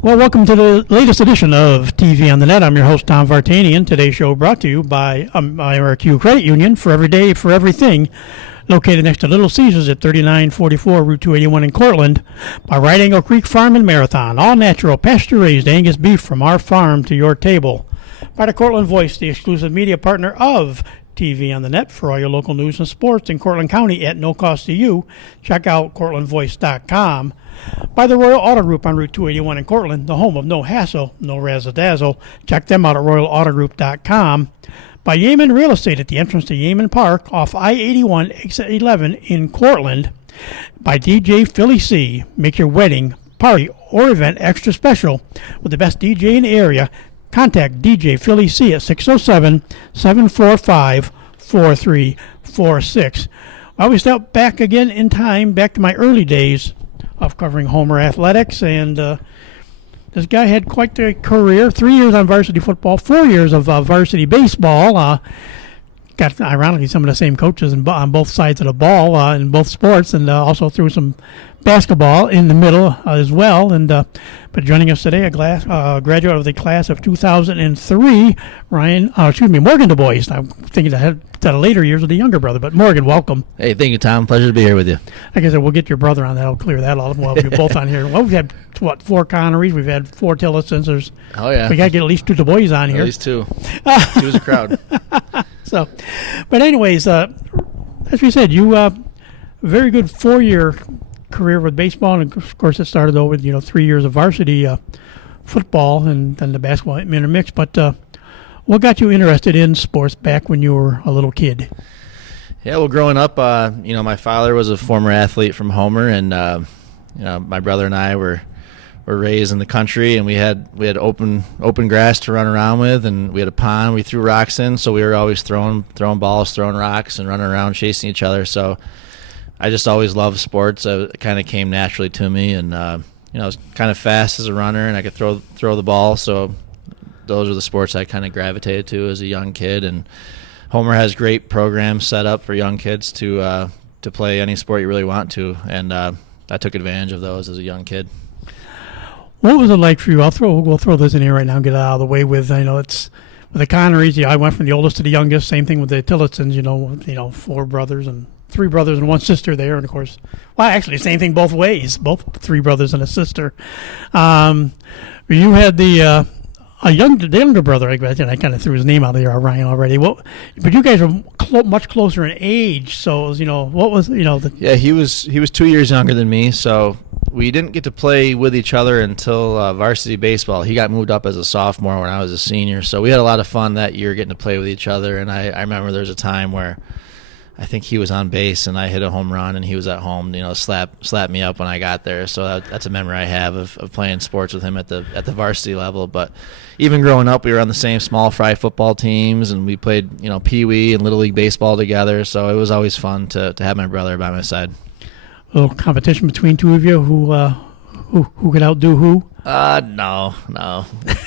Well, welcome to the latest edition of TV on the Net. I'm your host, Tom Vartanian. Today's show brought to you by IRQ Credit Union, for every day, for everything, located next to Little Caesars at 3944 Route 281 in Cortland, by Right Angle Creek Farm and Marathon, all natural, pasture-raised Angus beef from our farm to your table, by the Cortland Voice, the exclusive media partner of TV on the Net for all your local news and sports in Cortland County at no cost to you. Check out CortlandVoice.com. By the Royal Auto Group on Route 281 in Cortland, the home of no hassle, no razzle-dazzle. Check them out at RoyalAutoGroup.com. By Yeaman Real Estate at the entrance to Yeaman Park off I-81 exit 11 in Cortland. By DJ Philly C. Make your wedding, party, or event extra special with the best DJ in the area. Contact DJ Philly C at 607-745-4346. I always step back again in time, back to my early days of covering Homer athletics, and this guy had quite the career. 3 years on varsity football, 4 years of varsity baseball. Got, ironically, some of the same coaches on both sides of the ball in both sports, and also threw some basketball in the middle as well. And but joining us today, a graduate of the class of 2003, Morgan DuBois. I'm thinking ahead to the later years of the younger brother, but Morgan, welcome. Hey, thank you, Tom. Pleasure to be here with you. Like I said, we'll get your brother on that. I'll clear that all up. We'll be both on here. Well, we've had, 4 Connerys. We've had 4 Tillisons. Oh, yeah. We got to get at least 2 DuBois on here. At least 2. 2 is a crowd. So, but anyways, as we said, you very good 4-year career with baseball, and of course it started though with 3 years of varsity football and then the basketball intermix. But what got you interested in sports back when you were a little kid? Yeah, well, growing up, my father was a former athlete from Homer, and my brother and I were raised in the country, and we had open grass to run around with, and we had a pond we threw rocks in, so we were always throwing balls, throwing rocks, and running around chasing each other. So I just always loved sports. It kind of came naturally to me, and I was kind of fast as a runner, and I could throw the ball. So those are the sports I kind of gravitated to as a young kid. And Homer has great programs set up for young kids to play any sport you really want to, and I took advantage of those as a young kid. What was it like for you? We'll throw this in here right now and get it out of the way with. It's with the Connerys. I went from the oldest to the youngest. Same thing with the Tillisons. 4 brothers and 3 brothers and 1 sister there, and of course, well, actually, same thing both ways. Both 3 brothers and a sister. You had the younger brother. I kind of threw his name out there, Ryan, already. But you guys were much closer in age. So what was Yeah, he was 2 years younger than me, so we didn't get to play with each other until varsity baseball. He got moved up as a sophomore when I was a senior, so we had a lot of fun that year getting to play with each other. And I remember there was a time where I think he was on base and I hit a home run and he was at home, slapped me up when I got there. So that's a memory I have of playing sports with him at the varsity level. But even growing up, we were on the same small fry football teams, and we played Pee Wee and Little League baseball together. So it was always fun to have my brother by my side. A little competition between 2 of you, who could outdo who? No,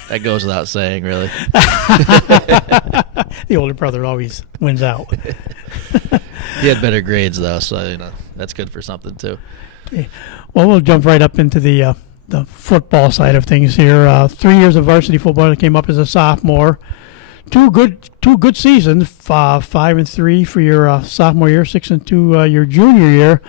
that goes without saying, really. The older brother always wins out. He had better grades though, so that's good for something too. Okay. Well, we'll jump right up into the football side of things here. 3 years of varsity football. Came up as a sophomore. Two good seasons. 5-3 for your sophomore year, 6-2 your junior year.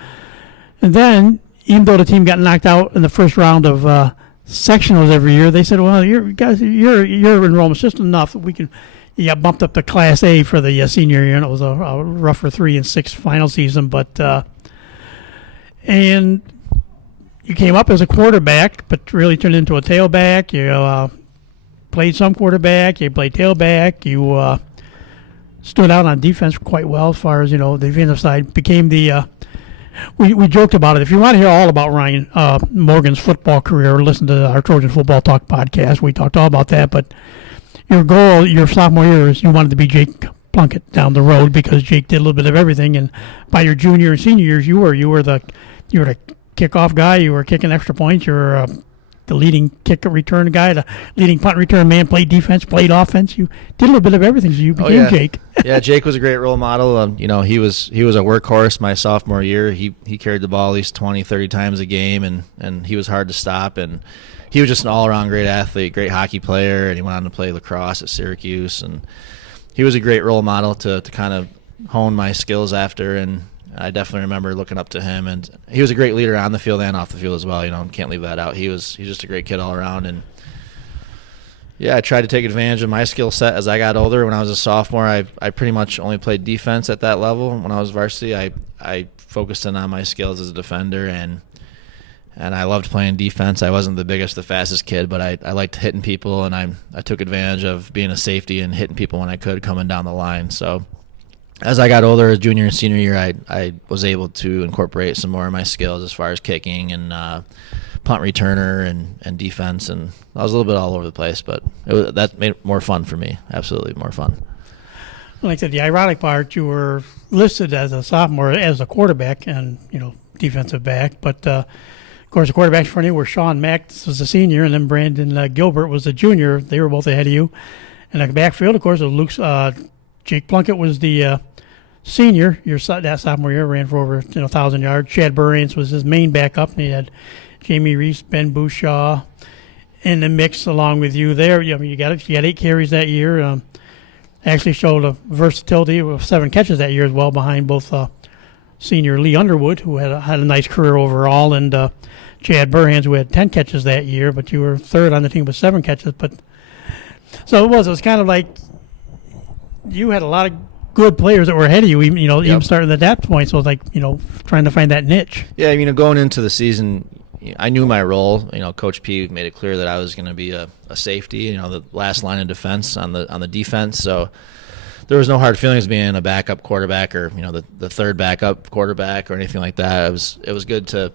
And then, even though the team got knocked out in the first round of sectionals every year, they said, "Well, your enrollment's just enough that we can." You got bumped up to Class A for the senior year, and it was a rougher 3-6 final season. But and you came up as a quarterback, but really turned into a tailback. You played some quarterback. You played tailback. You stood out on defense quite well as far as the defensive side. Became the We joked about it. If you want to hear all about Ryan Morgan's football career, listen to our Trojan Football Talk podcast. We talked all about that. But your goal, your sophomore year, is you wanted to be Jake Plunkett down the road, because Jake did a little bit of everything. And by your junior and senior years, you were the kickoff guy. You were kicking extra points. You were the leading kick return guy, the leading punt return man. Played defense, played offense. You did a little bit of everything. So you became Jake. Yeah, Jake was a great role model. He was a workhorse my sophomore year. He carried the ball at least 20, 30 times a game, and he was hard to stop. And he was just an all-around great athlete, great hockey player, and he went on to play lacrosse at Syracuse. And he was a great role model to kind of hone my skills after, and I definitely remember looking up to him. And he was a great leader on the field and off the field as well. Can't leave that out. He's just a great kid all around. And yeah, I tried to take advantage of my skill set as I got older. When I was a sophomore, I pretty much only played defense at that level. When I was varsity, I focused in on my skills as a defender, and I loved playing defense. I wasn't the biggest, the fastest kid, but I liked hitting people, and I took advantage of being a safety and hitting people when I could coming down the line. So as I got older, as junior and senior year, I was able to incorporate some more of my skills as far as kicking and punt returner and defense, and I was a little bit all over the place, but that made it more fun for me. Absolutely more fun. Like I said, the ironic part, you were listed as a sophomore as a quarterback and defensive back, but of course the quarterbacks for you were Sean Mack was a senior, and then Brandon Gilbert was a junior. They were both ahead of you. And the backfield, of course, was Jake Plunkett was the senior. That sophomore year ran for over 1,000 yards. Chad Burriance was his main backup, and he had Jamie Reese, Ben Bouchaw in the mix along with you there. You got 8 carries that year. Actually showed a versatility of 7 catches that year as well, behind both senior Lee Underwood, who had a nice career overall, and Chad Burhans, who had 10 catches that year. But you were third on the team with 7 catches. But so it was kind of like you had a lot of good players that were ahead of you, even starting at that point. So it's like trying to find that niche. Yeah, going into the season, I knew my role. Coach P made it clear that I was going to be a safety, the last line of defense on the defense. So there was no hard feelings being a backup quarterback or the third backup quarterback or anything like that. It was good to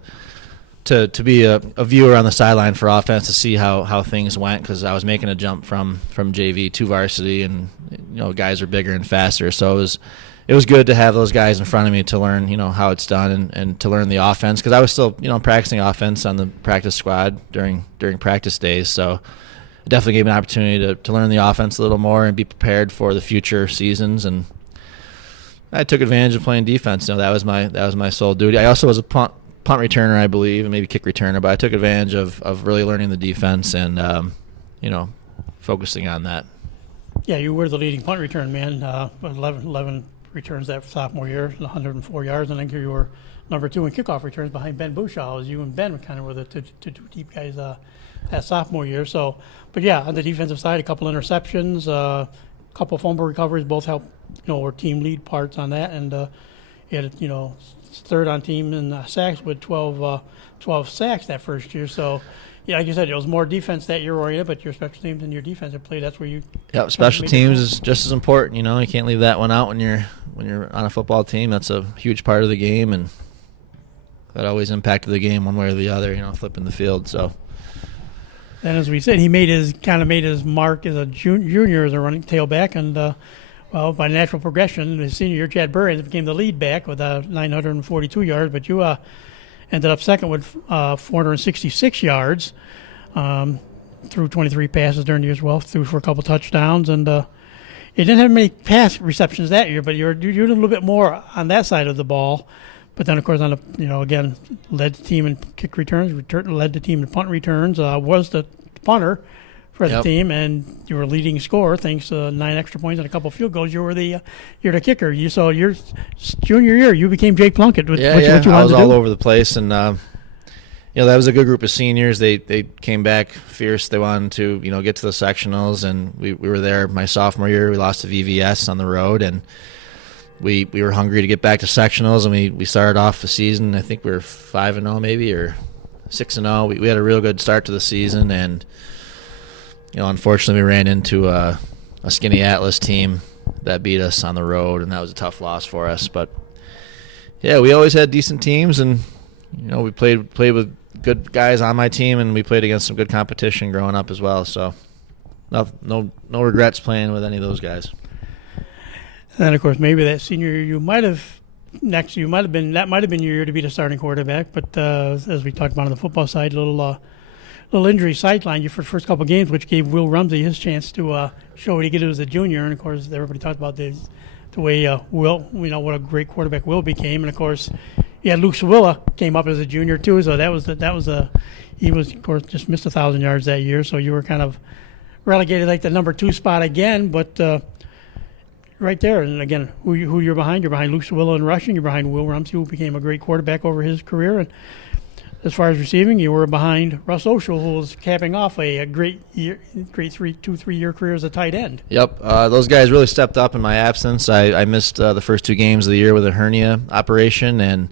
be a viewer on the sideline for offense to see how things went, because I was making a jump from JV to varsity, and guys are bigger and faster. So it was good to have those guys in front of me to learn, how it's done and to learn the offense, because I was still, practicing offense on the practice squad during practice days. So it definitely gave me an opportunity to learn the offense a little more and be prepared for the future seasons. And I took advantage of playing defense. That was my sole duty. I also was a punt returner, I believe, and maybe kick returner, but I took advantage of really learning the defense and focusing on that. Yeah, you were the leading punt return man, 11 returns that sophomore year, 104 yards, and I think you were number 2 in kickoff returns behind Ben Bouchaw. As you and Ben kind of were the two deep guys that sophomore year. So, but yeah, on the defensive side, a couple interceptions, a couple fumble recoveries, both helped, were team lead parts on that, and you had third on team in sacks with 12 sacks that first year. So, yeah, like you said, it was more defense that year oriented, but your special teams and your defensive play, that's where you. Yep, special teams is just as important. You can't leave that one out when you're on a football team. That's a huge part of the game, and that always impacted the game one way or the other. Flipping the field. So. And as we said, he made his mark as a junior as a running tailback, and by natural progression, his senior year, Chad Burrians became the lead back with 942 yards, but you ended up second with 466 yards, threw 23 passes during the year as well, threw for a couple touchdowns, and you didn't have many pass receptions that year, but you're a little bit more on that side of the ball. But then, of course, on the again, led the team in kick returns, led the team in punt returns, was the punter for the team, and you were leading scorer thanks to 9 extra points and a couple field goals. You're the kicker. So your junior year, you became Jake Plunkett. What you wanted I was to all do. over the place, and that was a good group of seniors. They came back fierce. They wanted to get to the sectionals, and we were there. My sophomore year, we lost to VVS on the road, and we were hungry to get back to sectionals, and we started off the season. I think we were 5-0 maybe, or 6-0. We had a real good start to the season, and unfortunately we ran into a skinny Atlas team that beat us on the road, and that was a tough loss for us. But yeah, we always had decent teams, and we played with good guys on my team, and we played against some good competition growing up as well. So no regrets playing with any of those guys. And then, of course, maybe that senior year that might have been your year to be the starting quarterback. But as we talked about on the football side, a little injury sidelined you for the first couple of games, which gave Will Rumsey his chance to show what he could do as a junior. And of course, everybody talked about the way Will, what a great quarterback Will became. And of course, Yeah, Luke Sawilla came up as a junior too, so he was of course just missed 1,000 yards that year, so you were kind of relegated like the number 2 spot again, but right there. And again, who you're behind? You're behind Luke Sawilla in rushing. You're behind Will Rumsey, who became a great quarterback over his career. And as far as receiving, you were behind Russ Oshel, who was capping off a great 3-year career as a tight end. Yep, those guys really stepped up in my absence. I missed the first 2 games of the year with a hernia operation, and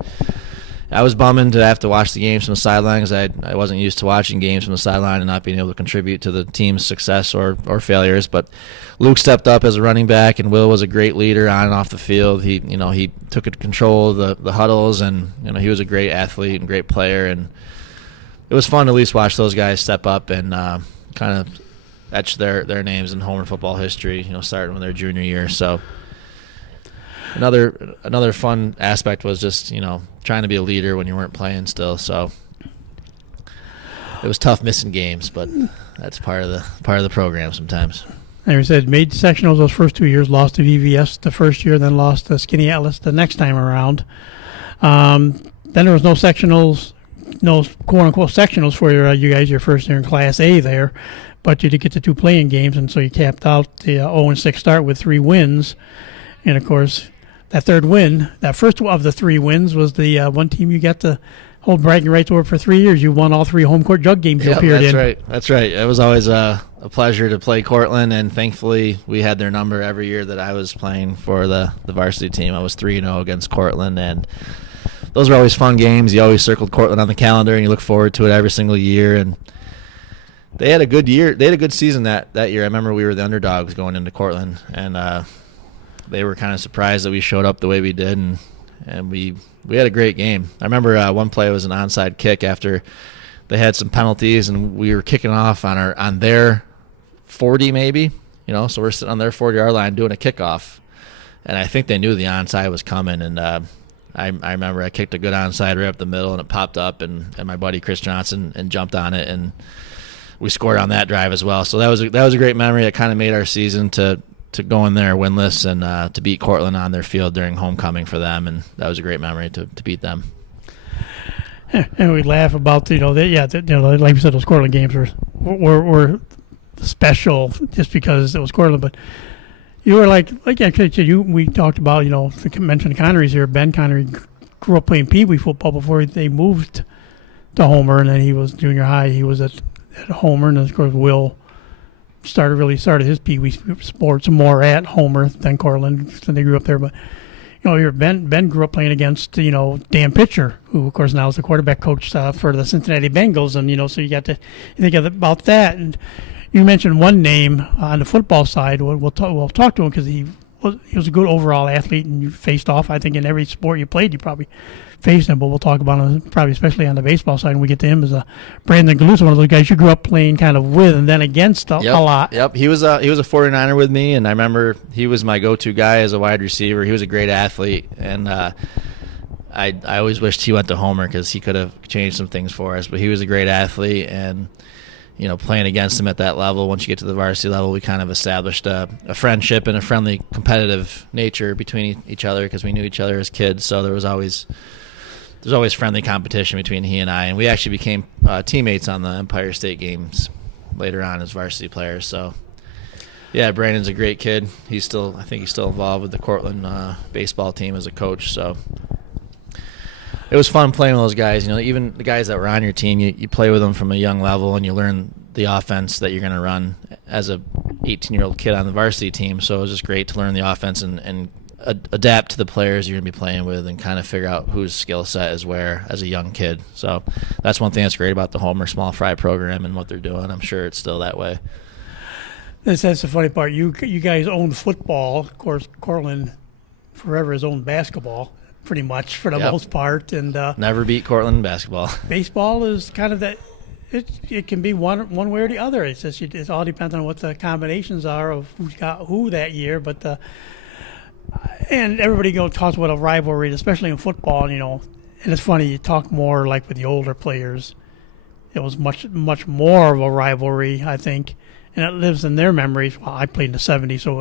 I was bumming to have to watch the games from the sideline because I wasn't used to watching games from the sideline and not being able to contribute to the team's success or failures. But Luke stepped up as a running back, and Will was a great leader on and off the field. He took control of the huddles, and he was a great athlete and great player. And it was fun to at least watch those guys step up and kind of etch their names in Homer football history. Starting with their junior year. So another fun aspect was just trying to be a leader when you weren't playing still. So it was tough missing games, but that's part of the program sometimes. Like I said, made sectionals those first 2 years, lost to VVS the first year, then lost to Skinny Atlas the next time around. Then there was no sectionals, no quote-unquote sectionals for you guys your first year in Class A there, but you did get the 2 playing games, and so you capped out the 0-6 start with 3 wins. And, of course, that third win, that first of the 3 wins was the one team you got to hold bragging rights over for 3 years. You won all 3 home court jug games you appeared in. That's right. It was always a pleasure to play Cortland, and thankfully we had their number every year that I was playing for the varsity team. I was 3-0 against Cortland, and those were always fun games. You always circled Cortland on the calendar, and you look forward to it every single year. And they had a good year. They had a good season that year. I remember we were the underdogs going into Cortland, and they were kind of surprised that we showed up the way we did, and we had a great game. I remember one play was an onside kick after they had some penalties, and we were kicking off on their 40 maybe, so we're sitting on their 40-yard line doing a kickoff, and I think they knew the onside was coming, and I remember I kicked a good onside right up the middle, and it popped up, and my buddy Chris Johnson and jumped on it, and we scored on that drive as well. So that was a great memory. It kind of made our season to go in there winless and to beat Cortland on their field during homecoming for them, and that was a great memory to beat them. And we laugh about like we said, those Cortland games were special just because it was Cortland. But you were like we talked about mentioned Connerys here. Ben Connery grew up playing Pee Wee football before they moved to Homer, and then he was junior high. He was at Homer, and of course Will started his Pee Wee sports more at Homer than Cortland, so they grew up there. But Ben grew up playing against Dan Pitcher, who of course now is the quarterback coach for the Cincinnati Bengals, and so you think about that. And you mentioned one name on the football side. We'll talk to him because he was a good overall athlete, and you faced off. I think in every sport you played, you probably faced him. But we'll talk about him probably especially on the baseball side when we get to him. As Brandon Galusa, one of those guys you grew up playing kind of with and then against a lot. Yep, he was a 49er with me, and I remember he was my go-to guy as a wide receiver. He was a great athlete, and I always wished he went to Homer because he could have changed some things for us. But he was a great athlete, and playing against him at that level, once you get to the varsity level, we kind of established a friendship and a friendly, competitive nature between each other because we knew each other as kids. So there's always friendly competition between he and I, and we actually became teammates on the Empire State games later on as varsity players. So, yeah, Brandon's a great kid. I think he's still involved with the Cortland baseball team as a coach. So it was fun playing with those guys. Even the guys that were on your team, you play with them from a young level, and you learn the offense that you're going to run as a 18-year-old kid on the varsity team. So it was just great to learn the offense and adapt to the players you're going to be playing with and kind of figure out whose skill set is where as a young kid. So that's one thing that's great about the Homer Small Fry program and what they're doing. I'm sure it's still that way. That's the funny part. You guys own football. Of course, Cortland forever has owned basketball pretty much for the most part. And never beat Cortland in basketball. Baseball is kind of that. It can be one way or the other. It's just it all depends on what the combinations are of who's got who that year. But and everybody talks about a rivalry, especially in football. And it's funny, you talk more like with the older players. It was much more of a rivalry, I think, and it lives in their memories. Well, I played in the '70s, so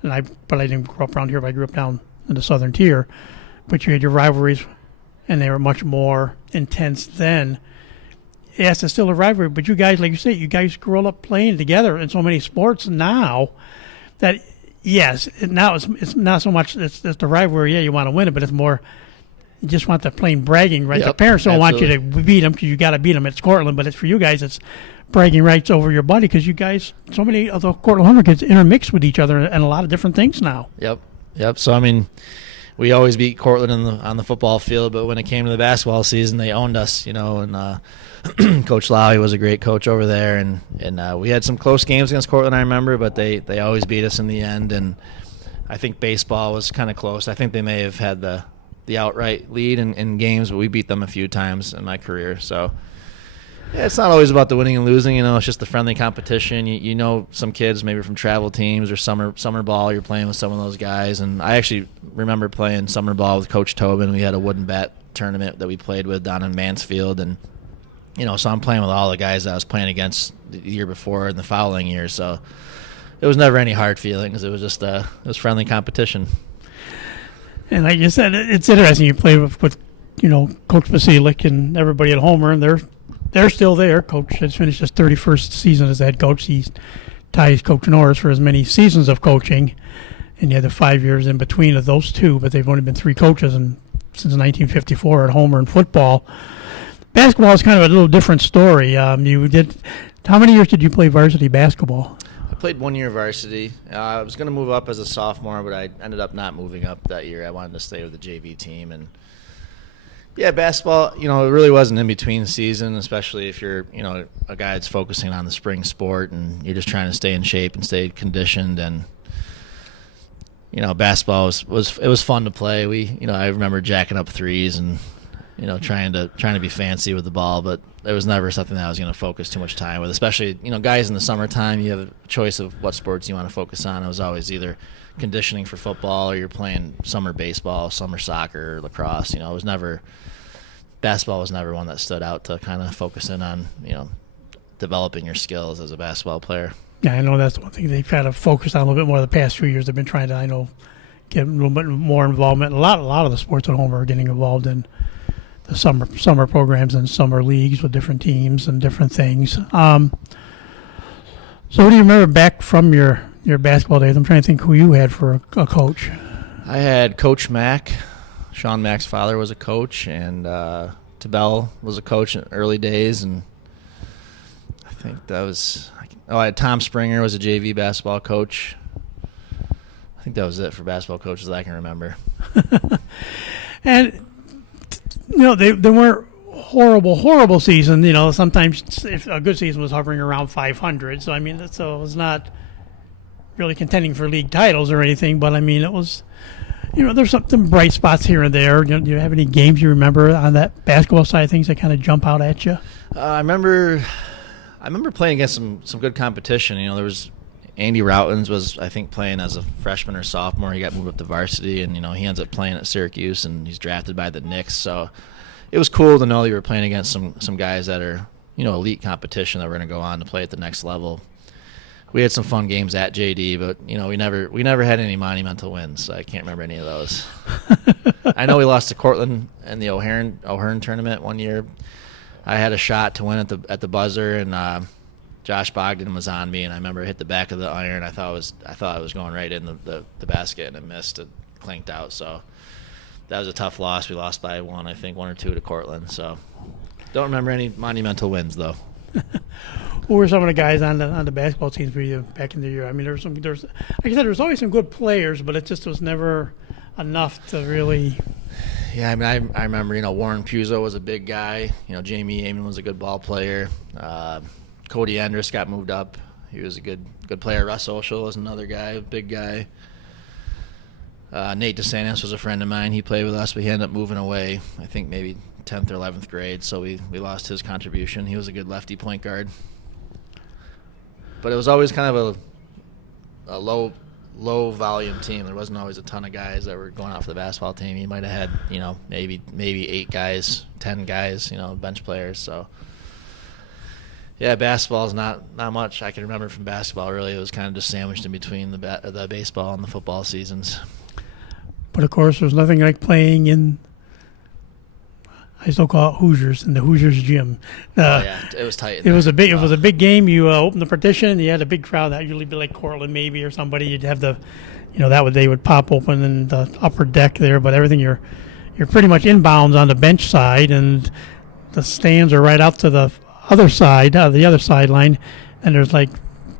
but I didn't grow up around here. But I grew up down in the southern tier. But you had your rivalries and they were much more intense then. Yes, it's still a rivalry, but you guys, like you say, you guys grew up playing together in so many sports now that, yes, now it's not so much it's the rivalry. Yeah, you want to win it, but it's more you just want the plain bragging rights. Yep, The parents don't absolutely. want you to beat them because you got to beat them. It's Cortland, but it's for you guys. It's bragging rights over your buddy because you guys, so many of the Cortland Homer kids intermix with each other and a lot of different things now. Yep. So I mean, we always beat Cortland on the football field, but when it came to the basketball season, they owned us, and Coach Lowy was a great coach over there, and we had some close games against Cortland, I remember, but they always beat us in the end, and I think baseball was kind of close. I think they may have had the outright lead in games, but we beat them a few times in my career, so yeah, it's not always about the winning and losing, it's just the friendly competition. You know some kids maybe from travel teams or summer ball, you're playing with some of those guys. And I actually remember playing summer ball with Coach Tobin. We had a wooden bat tournament that we played with down in Mansfield. And, so I'm playing with all the guys that I was playing against the year before and the following year. So it was never any hard feelings. It was just it was friendly competition. And like you said, it's interesting. You play with Coach Basilik and everybody at Homer, and they're still there. Coach has finished his 31st season as head coach. He ties Coach Norris for as many seasons of coaching, and you had the 5 years in between of those two, but they've only been three coaches since 1954 at Homer in football. Basketball is kind of a little different story. How many years did you play varsity basketball? I played 1 year varsity. I was going to move up as a sophomore, but I ended up not moving up that year. I wanted to stay with the JV team, and yeah, basketball, it really was an in-between season, especially if you're, a guy that's focusing on the spring sport and you're just trying to stay in shape and stay conditioned. And, basketball was fun to play. I remember jacking up threes and, trying to be fancy with the ball, but it was never something that I was going to focus too much time with, especially, guys in the summertime, you have a choice of what sports you want to focus on. It was always either conditioning for football or you're playing summer baseball, summer soccer, lacrosse. Basketball was never one that stood out to kind of focus in on, developing your skills as a basketball player. Yeah, I know that's one thing they've kind of focused on a little bit more the past few years. They've been trying to, get a little bit more involvement. A lot of the sports at home are getting involved in the summer programs and summer leagues with different teams and different things. So what do you remember back from your basketball days? I'm trying to think who you had for a coach. I had Coach Mack. Sean Mack's father was a coach, and Tabell was a coach in early days, and I think that was I had Tom Springer was a JV basketball coach. I think that was it for basketball coaches that I can remember. And they weren't horrible season. Sometimes if a good season was hovering around 500. So I mean, so it was not really contending for league titles or anything. But I mean, it was. There's some bright spots here and there. Do you have any games you remember on that basketball side of things that kind of jump out at you? I remember playing against some good competition. There was Andy Routens was, I think, playing as a freshman or sophomore. He got moved up to varsity, and he ends up playing at Syracuse, and he's drafted by the Knicks. So it was cool to know that you were playing against some guys that are elite competition that were going to go on to play at the next level. We had some fun games at JD, but we never had any monumental wins. So I can't remember any of those. I know we lost to Cortland in the O'Hearn tournament one year. I had a shot to win at the buzzer, and Josh Bogdan was on me, and I remember I hit the back of the iron. I thought I was going right in the basket, and it missed. It clanked out. So that was a tough loss. We lost by one or two to Cortland. So don't remember any monumental wins though. Who were some of the guys on the basketball teams for you back in the year? I mean, there's like I said, there was always some good players, but it just was never enough to really. Yeah, I mean, I remember, Warren Puzo was a big guy. Jamie Amon was a good ball player. Cody Andrus got moved up. He was a good player. Russ Oshel was another guy, a big guy. Nate DeSantis was a friend of mine. He played with us, but he ended up moving away, I think maybe 10th or 11th grade, so we lost his contribution. He was a good lefty point guard. But it was always kind of a low volume team. There wasn't always a ton of guys that were going out for the basketball team. You might have had, maybe 8 guys, 10 guys, bench players. So yeah, basketball is not much I can remember from basketball. Really, it was kind of just sandwiched in between the baseball and the football seasons. But of course, there's nothing like playing in I still call it Hoosiers in the Hoosiers gym. It was tight. It was a big game. You opened the partition, and you had a big crowd. That usually be like Cortland maybe or somebody. You'd have they would pop open in the upper deck there, but everything you're pretty much inbounds on the bench side, and the stands are right out to the other side, the other sideline, and there's like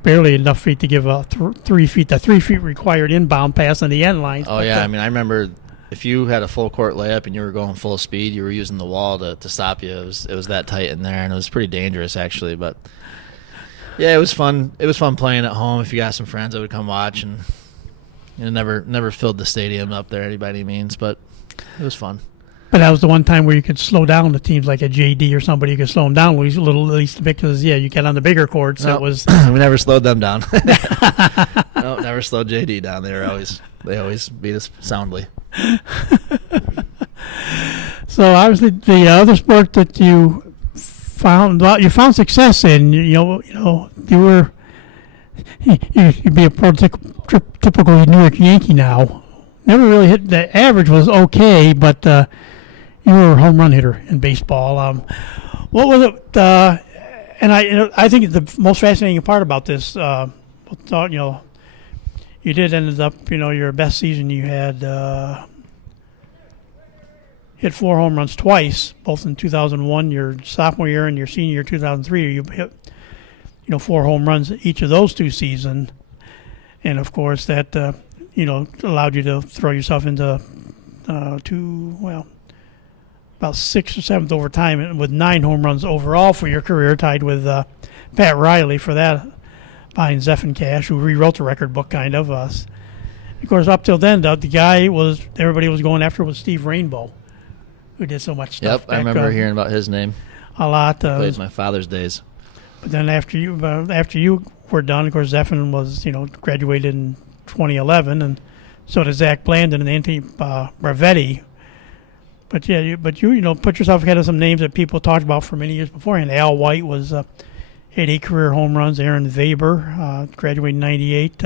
barely enough feet to give a 3 feet, the 3 feet required inbound pass on the end line. Oh, yeah. I mean, I remember if you had a full court layup and you were going full speed, you were using the wall to stop you. It was that tight in there, and it was pretty dangerous, actually. But, yeah, it was fun. It was fun playing at home. If you got some friends that would come watch, and never filled the stadium up there by any means, but it was fun. But that was the one time where you could slow down the teams like a JD or somebody. You could slow them down a least because, you get on the bigger courts. No, it was we never slowed them down. No, never slowed JD down. They always beat us soundly. So obviously the other sport that you found success in, you'd be a prototypical New York Yankee now. Never really hit. The average was okay, but you were a home run hitter in baseball. What was it? And I think the most fascinating part about this, you did ended up, your best season. You had hit 4 home runs twice, both in 2001, your sophomore year, and your senior year, 2003. You hit, 4 home runs each of those 2 seasons, and of course that allowed you to throw yourself into about 6th or 7th overtime with 9 home runs overall for your career, tied with Pat Riley for that, behind Zephyr Cash, who rewrote the record book kind of. Of course, up till then, the guy everybody was going after was Steve Rainbow, who did so much stuff. Yep, I remember hearing about his name. A lot. Played my father's days. But then after you were done, of course, Zephyr was graduated in 2011, and so did Zach Blandon and Anthony Bravetti. But you put yourself ahead of some names that people talked about for many years beforehand. Al White had 8 career home runs. Aaron Weber graduated in '98.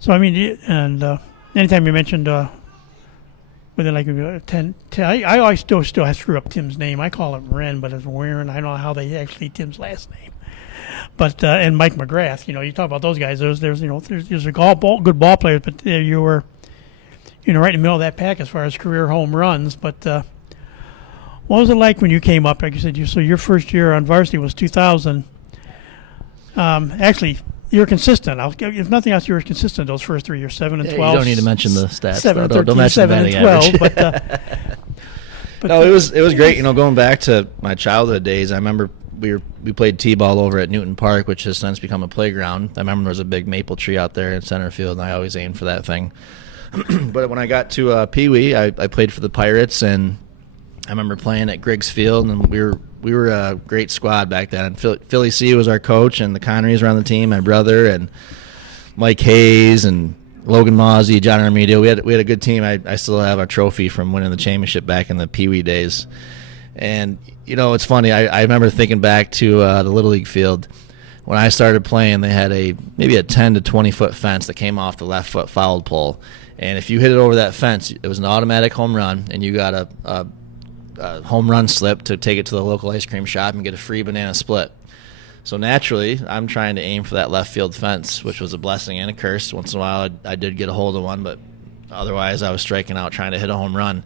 So I mean, and anytime you mentioned within like 10, I always still have to screw up Tim's name. I call him Wren, but it's Warren. I don't know how they actually Tim's last name. But and Mike McGrath, you talk about those guys. There's a good ball players, but you were, right in the middle of that pack as far as career home runs. But what was it like when you came up? Like you said, so your first year on varsity was 2000. Actually, you were consistent. If nothing else, you were consistent those first 3 years, 7 and 12. You don't need to mention the stats. 7 don't 13, mention 7 and 12. But no, it was great. Going back to my childhood days, I remember we played t-ball over at Newton Park, which has since become a playground. I remember there was a big maple tree out there in center field, and I always aimed for that thing. But when I got to Pee Wee, I played for the Pirates, and I remember playing at Griggs Field, and we were a great squad back then. Philly C was our coach, and the Connerys were on the team. My brother and Mike Hayes and Logan Mozzie, John Armidio. We had a good team. I still have a trophy from winning the championship back in the Pee Wee days. And it's funny. I remember thinking back to the Little League field. When I started playing, they had maybe a 10 to 20 foot fence that came off the left foot foul pole, and if you hit it over that fence, it was an automatic home run, and you got a home run slip to take it to the local ice cream shop and get a free banana split. So naturally, I'm trying to aim for that left field fence, which was a blessing and a curse. Once in a while, I did get a hold of one, but otherwise, I was striking out trying to hit a home run.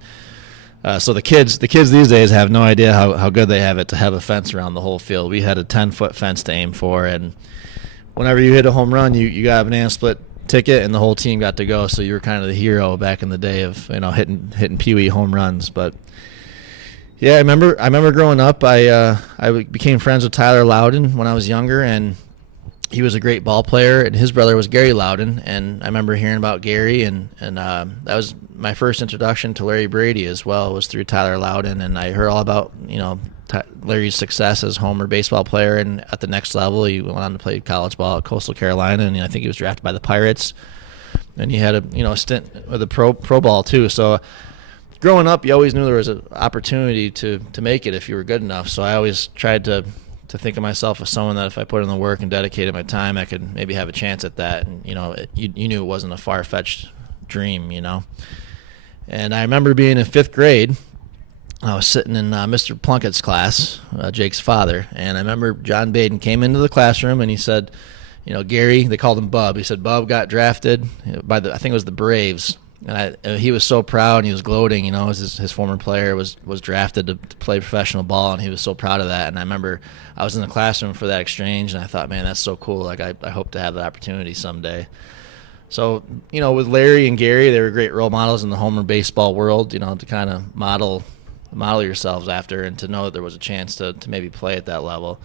So the kids these days have no idea how good they have it to have a fence around the whole field. We had a 10-foot fence to aim for, and whenever you hit a home run, you got a banana split ticket, and the whole team got to go. So you were kind of the hero back in the day of hitting Pee Wee home runs. But yeah, I remember growing up, I became friends with Tyler Loudon when I was younger, and he was a great ball player, and his brother was Gary Loudon, and I remember hearing about Gary, and that was my first introduction to Larry Brady as well, was through Tyler Loudon, and I heard all about Larry's success as Homer baseball player, and at the next level, he went on to play college ball at Coastal Carolina, and I think he was drafted by the Pirates, and he had a stint with the pro ball too. So growing up, you always knew there was an opportunity to make it if you were good enough. So I always tried to think of myself as someone that if I put in the work and dedicated my time, I could maybe have a chance at that. And you knew it wasn't a far-fetched dream, And I remember being in 5th grade, I was sitting in Mr. Plunkett's class, Jake's father, and I remember John Baden came into the classroom and he said, Gary, they called him Bub. He said Bub got drafted by I think it was the Braves, and he was so proud and he was gloating. His former player was drafted to play professional ball, and he was so proud of that. And I remember I was in the classroom for that exchange, and I thought, man, that's so cool. Like I hope to have that opportunity someday. So, with Larry and Gary, they were great role models in the Homer baseball world, to kind of model yourselves after, and to know that there was a chance to maybe play at that level.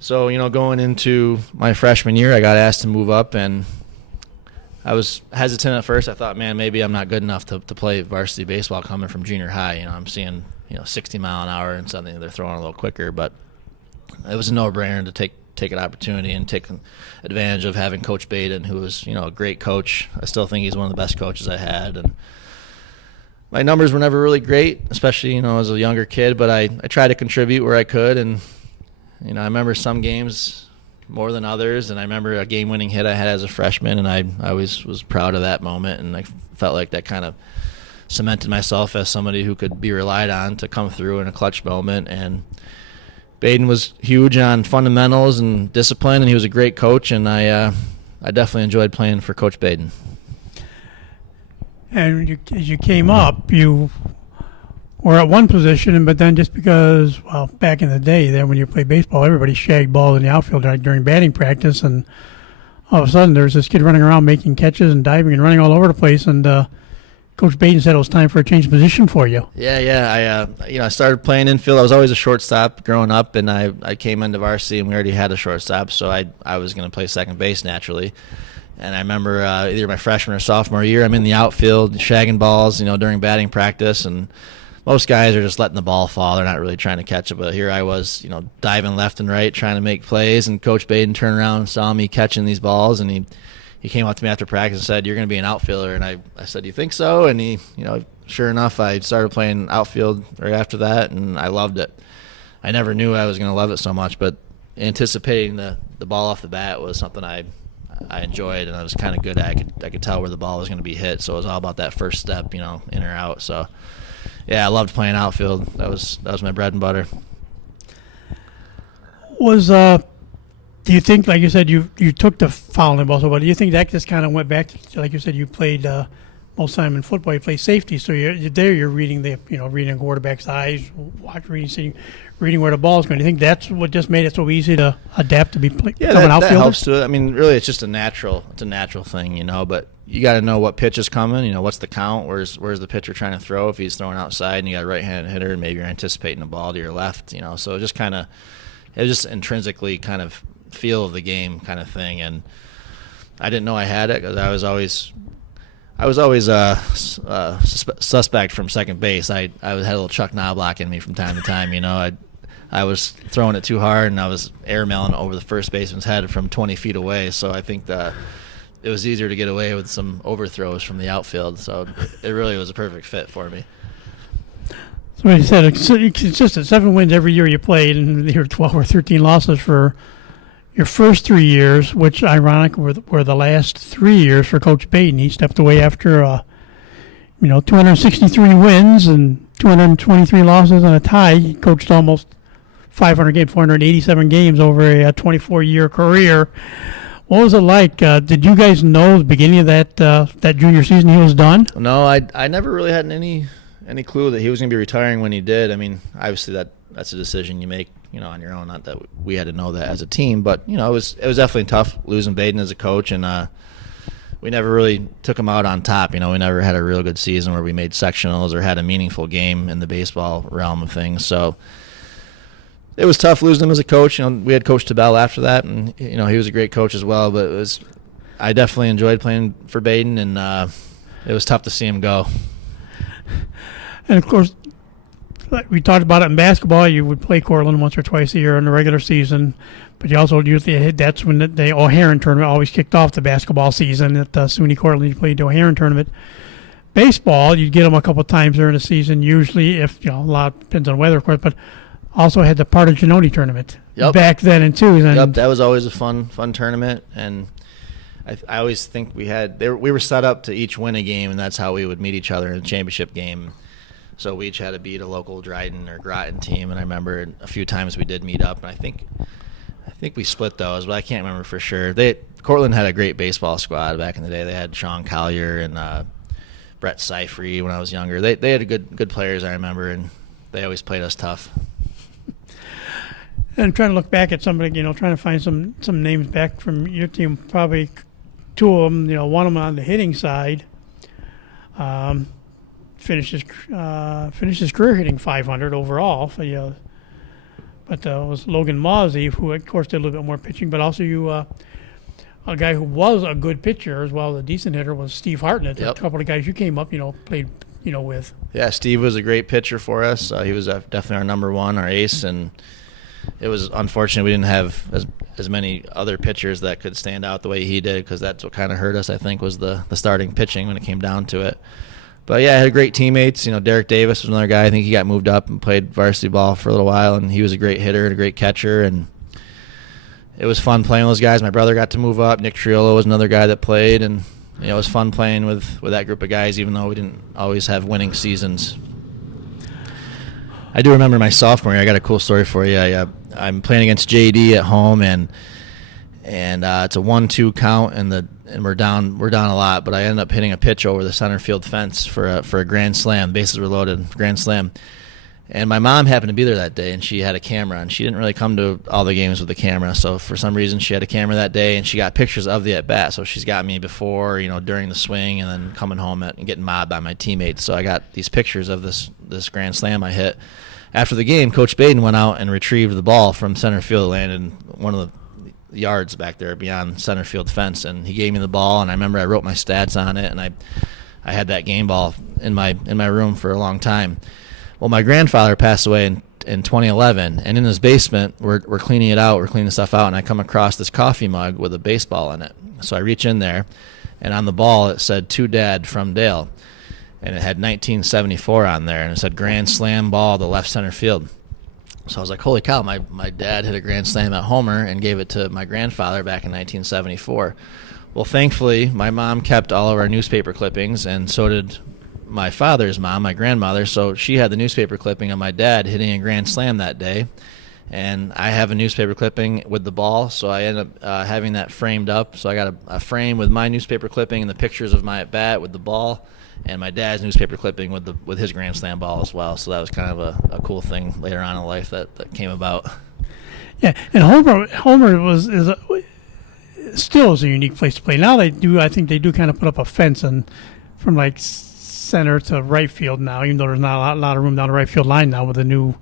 So, going into my freshman year, I got asked to move up, and I was hesitant at first. I thought, man, maybe I'm not good enough to play varsity baseball coming from junior high. I'm seeing, 60 mile an hour and something they're throwing a little quicker, but it was a no-brainer to take an opportunity and take advantage of having Coach Baden, who was, a great coach. I still think he's one of the best coaches I had. And my numbers were never really great, especially, as a younger kid, but I tried to contribute where I could. And, I remember some games more than others, and I remember a game-winning hit I had as a freshman, and I always was proud of that moment, and I felt like that kind of cemented myself as somebody who could be relied on to come through in a clutch moment. And Baden was huge on fundamentals and discipline, and he was a great coach, and I definitely enjoyed playing for Coach Baden. And as you came up, you were at one position, but then just because, back in the day, then when you played baseball, everybody shagged balls in the outfield during batting practice, and all of a sudden there's this kid running around making catches and diving and running all over the place, and Coach Baden said it was time for a change of position for you. Yeah. I started playing infield. I was always a shortstop growing up, and I came into varsity, and we already had a shortstop, so I was going to play second base naturally. And I remember either my freshman or sophomore year, I'm in the outfield shagging balls, during batting practice, and most guys are just letting the ball fall. They're not really trying to catch it, but here I was, diving left and right, trying to make plays, and Coach Baden turned around and saw me catching these balls, and he came up to me after practice and said, "You're going to be an outfielder." And I said, "You think so?" And he, sure enough, I started playing outfield right after that, and I loved it. I never knew I was going to love it so much, but anticipating the ball off the bat was something I enjoyed, and I was kind of good at. I could tell where the ball was going to be hit, so it was all about that first step, in or out. So, yeah, I loved playing outfield. That was my bread and butter. Do you think, like you said, you took the fouling ball, but do you think that just kind of went back to, like you said, you played most time in football, you play safety, so you're reading reading a quarterback's eyes, reading where the ball's going. Do you think that's what just made it so easy to adapt to become an outfielder? That helps to it. I mean, really, it's just a natural thing, but you got to know what pitch is coming. What's the count? Where's the pitcher trying to throw? If he's throwing outside and you got a right-handed hitter, and maybe you're anticipating a ball to your left. So it was just intrinsically kind of feel of the game kind of thing, and I didn't know I had it because I was always suspect from second base. I had a little Chuck Knobloch in me from time to time. I was throwing it too hard, and I was airmailing over the first baseman's head from 20 feet away. So I think that it was easier to get away with some overthrows from the outfield. So it really was a perfect fit for me. So like you said, it's just 7 wins every year you played, and there were 12 or 13 losses for your first 3 years, which ironic were the last 3 years for Coach Baden. He stepped away after 263 wins and 223 losses and a tie. He coached almost 500 games, 487 games over a 24-year career. What was it like? Did you guys know at the beginning of that junior season he was done? No, I never really had any clue that he was going to be retiring when he did. I mean, obviously that's a decision you make, on your own. Not that we had to know that as a team, but it was definitely tough losing Baden as a coach, and we never really took him out on top. We never had a real good season where we made sectionals or had a meaningful game in the baseball realm of things. So it was tough losing him as a coach. We had Coach Tabell after that, and he was a great coach as well. But I definitely enjoyed playing for Baden, and it was tough to see him go. And of course, like we talked about it in basketball, you would play Cortland once or twice a year in the regular season, but you also that's when the O'Haron tournament always kicked off the basketball season. At SUNY Cortland, you played the O'Haron tournament. Baseball, you'd get them a couple of times during the season, usually if a lot depends on weather, of course, but also had the Partaginoni tournament back then and too. Yep, that was always a fun tournament, and I always think we were set up to each win a game, and that's how we would meet each other in a championship game. So we each had to beat a local Dryden or Groton team, and I remember a few times we did meet up, and I think we split those, but I can't remember for sure. Cortland had a great baseball squad back in the day. They had Sean Collier and Brett Seifrey when I was younger. They had good players, I remember, and they always played us tough. And trying to look back at somebody, trying to find some names back from your team, probably two of them, one of them on the hitting side, finished his career hitting 500 overall. So, but it was Logan Mozzie, who of course did a little bit more pitching, but also a guy who was a good pitcher as well as a decent hitter was Steve Hartnett. Yep. A couple of guys you came up, played, with. Yeah, Steve was a great pitcher for us. He was definitely our number one, our ace, and it was unfortunate we didn't have as many other pitchers that could stand out the way he did, because that's what kind of hurt us, I think, was the starting pitching when it came down to it. But yeah, I had great teammates. Derek Davis was another guy. I think he got moved up and played varsity ball for a little while, and he was a great hitter and a great catcher, and it was fun playing with those guys. My brother got to move up. Nick Triolo was another guy that played, and it was fun playing with that group of guys, even though we didn't always have winning seasons. I do remember my sophomore year. I got a cool story for you. I'm playing against JD at home, and it's a 1-2 count, and we're down a lot. But I ended up hitting a pitch over the center field fence for a grand slam. Bases were loaded, grand slam. And my mom happened to be there that day, and she had a camera, and she didn't really come to all the games with the camera. So for some reason, she had a camera that day, and she got pictures of the at bat. So she's got me before, during the swing, and then coming home and getting mobbed by my teammates. So I got these pictures of this grand slam I hit. After the game, Coach Baden went out and retrieved the ball from center field. It landed in one of the yards back there beyond center field fence, and he gave me the ball. And I remember I wrote my stats on it, and I had that game ball in my room for a long time. Well, my grandfather passed away in 2011, and in his basement, we're cleaning it out. We're cleaning the stuff out, and I come across this coffee mug with a baseball in it. So I reach in there, and on the ball it said, "To Dad from Dale." And it had 1974 on there, and it said grand slam ball to left center field. So I was like, holy cow, my dad hit a grand slam at Homer and gave it to my grandfather back in 1974. Well, thankfully, my mom kept all of our newspaper clippings, and so did my father's mom, my grandmother. So she had the newspaper clipping of my dad hitting a grand slam that day. And I have a newspaper clipping with the ball, so I ended up having that framed up. So I got a frame with my newspaper clipping and the pictures of my at-bat with the ball, and my dad's newspaper clipping with his grand slam ball as well. So that was kind of a cool thing later on in life that came about. Yeah, and Homer still is a unique place to play. Now I think they do kind of put up a fence from like center to right field now, even though there's not a lot of room down the right field line now with the new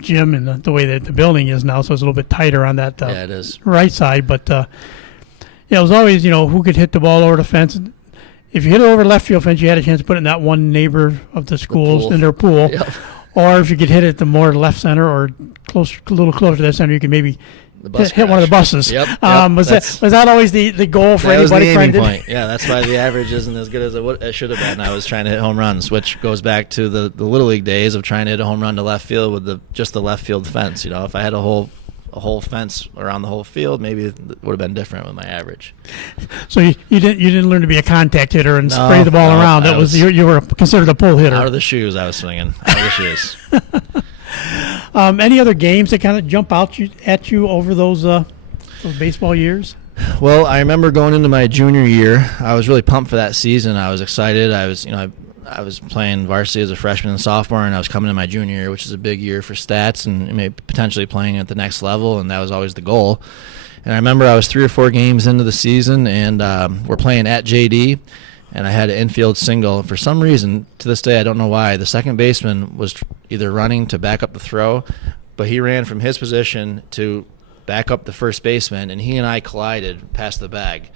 gym and the way that the building is now, so it's a little bit tighter on that it is. Right side. But it was always, who could hit the ball over the fence. If you hit it over the left field fence, you had a chance to put it in that one neighbor of the schools in their pool. Yep. Or if you could hit it the more left center or a little closer to that center, you could maybe hit one of the buses. Yep. Was that always the goal for anybody trying to? Point. Yeah, that's why the average isn't as good as it should have been. I was trying to hit home runs, which goes back to the Little League days of trying to hit a home run to left field with just the left field fence. If I had a whole fence around the whole field, maybe it would have been different with my average. So you didn't learn to be a contact hitter and spray the ball around. That was you were considered a pull hitter. Out of the shoes, I was swinging. Out of the shoes. Any other games that kind of jump out at you over those baseball years? Well, I remember going into my junior year. I was really pumped for that season. I was excited. I was playing varsity as a freshman and sophomore, and I was coming in my junior year, which is a big year for stats and maybe potentially playing at the next level, and that was always the goal. And I remember I was 3 or 4 games into the season, and we're playing at JD, and I had an infield single. For some reason, to this day, I don't know why, the second baseman was either running to back up the throw, but he ran from his position to back up the first baseman, and he and I collided past the bag.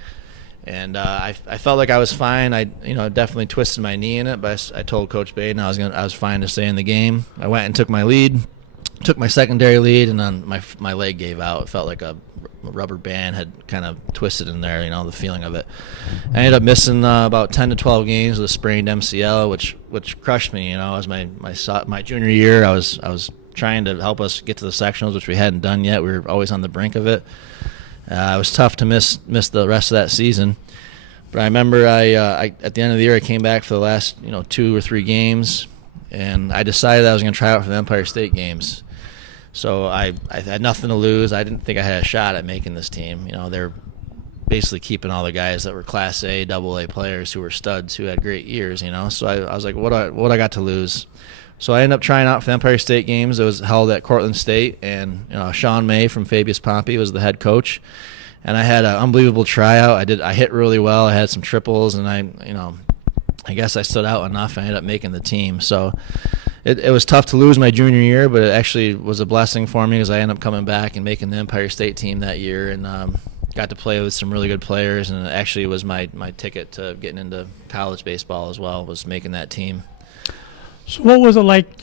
And I felt like I was fine. I definitely twisted my knee in it, but I told Coach Baden I was fine to stay in the game. I went and took my lead, took my secondary lead, and then my leg gave out. It felt like a rubber band had kind of twisted in there, the feeling of it. I ended up missing about 10 to 12 games with a sprained MCL, which crushed me. As my junior year, I was trying to help us get to the sectionals, which we hadn't done yet. We were always on the brink of it. It was tough to miss the rest of that season, but I remember I at the end of the year I came back for the last 2 or 3 games, and I decided I was going to try out for the Empire State Games. So I had nothing to lose. I didn't think I had a shot at making this team. They're basically keeping all the guys that were Class A, AA players who were studs who had great years. So I was like, what I got to lose? So I ended up trying out for the Empire State Games. It was held at Cortland State, and Sean May from Fabius Pompey was the head coach. And I had an unbelievable tryout. I hit really well. I had some triples, and I guess I stood out enough. I ended up making the team. So it was tough to lose my junior year, but it actually was a blessing for me because I ended up coming back and making the Empire State team that year, and got to play with some really good players. And it actually was my ticket to getting into college baseball as well, was making that team. So what was it like,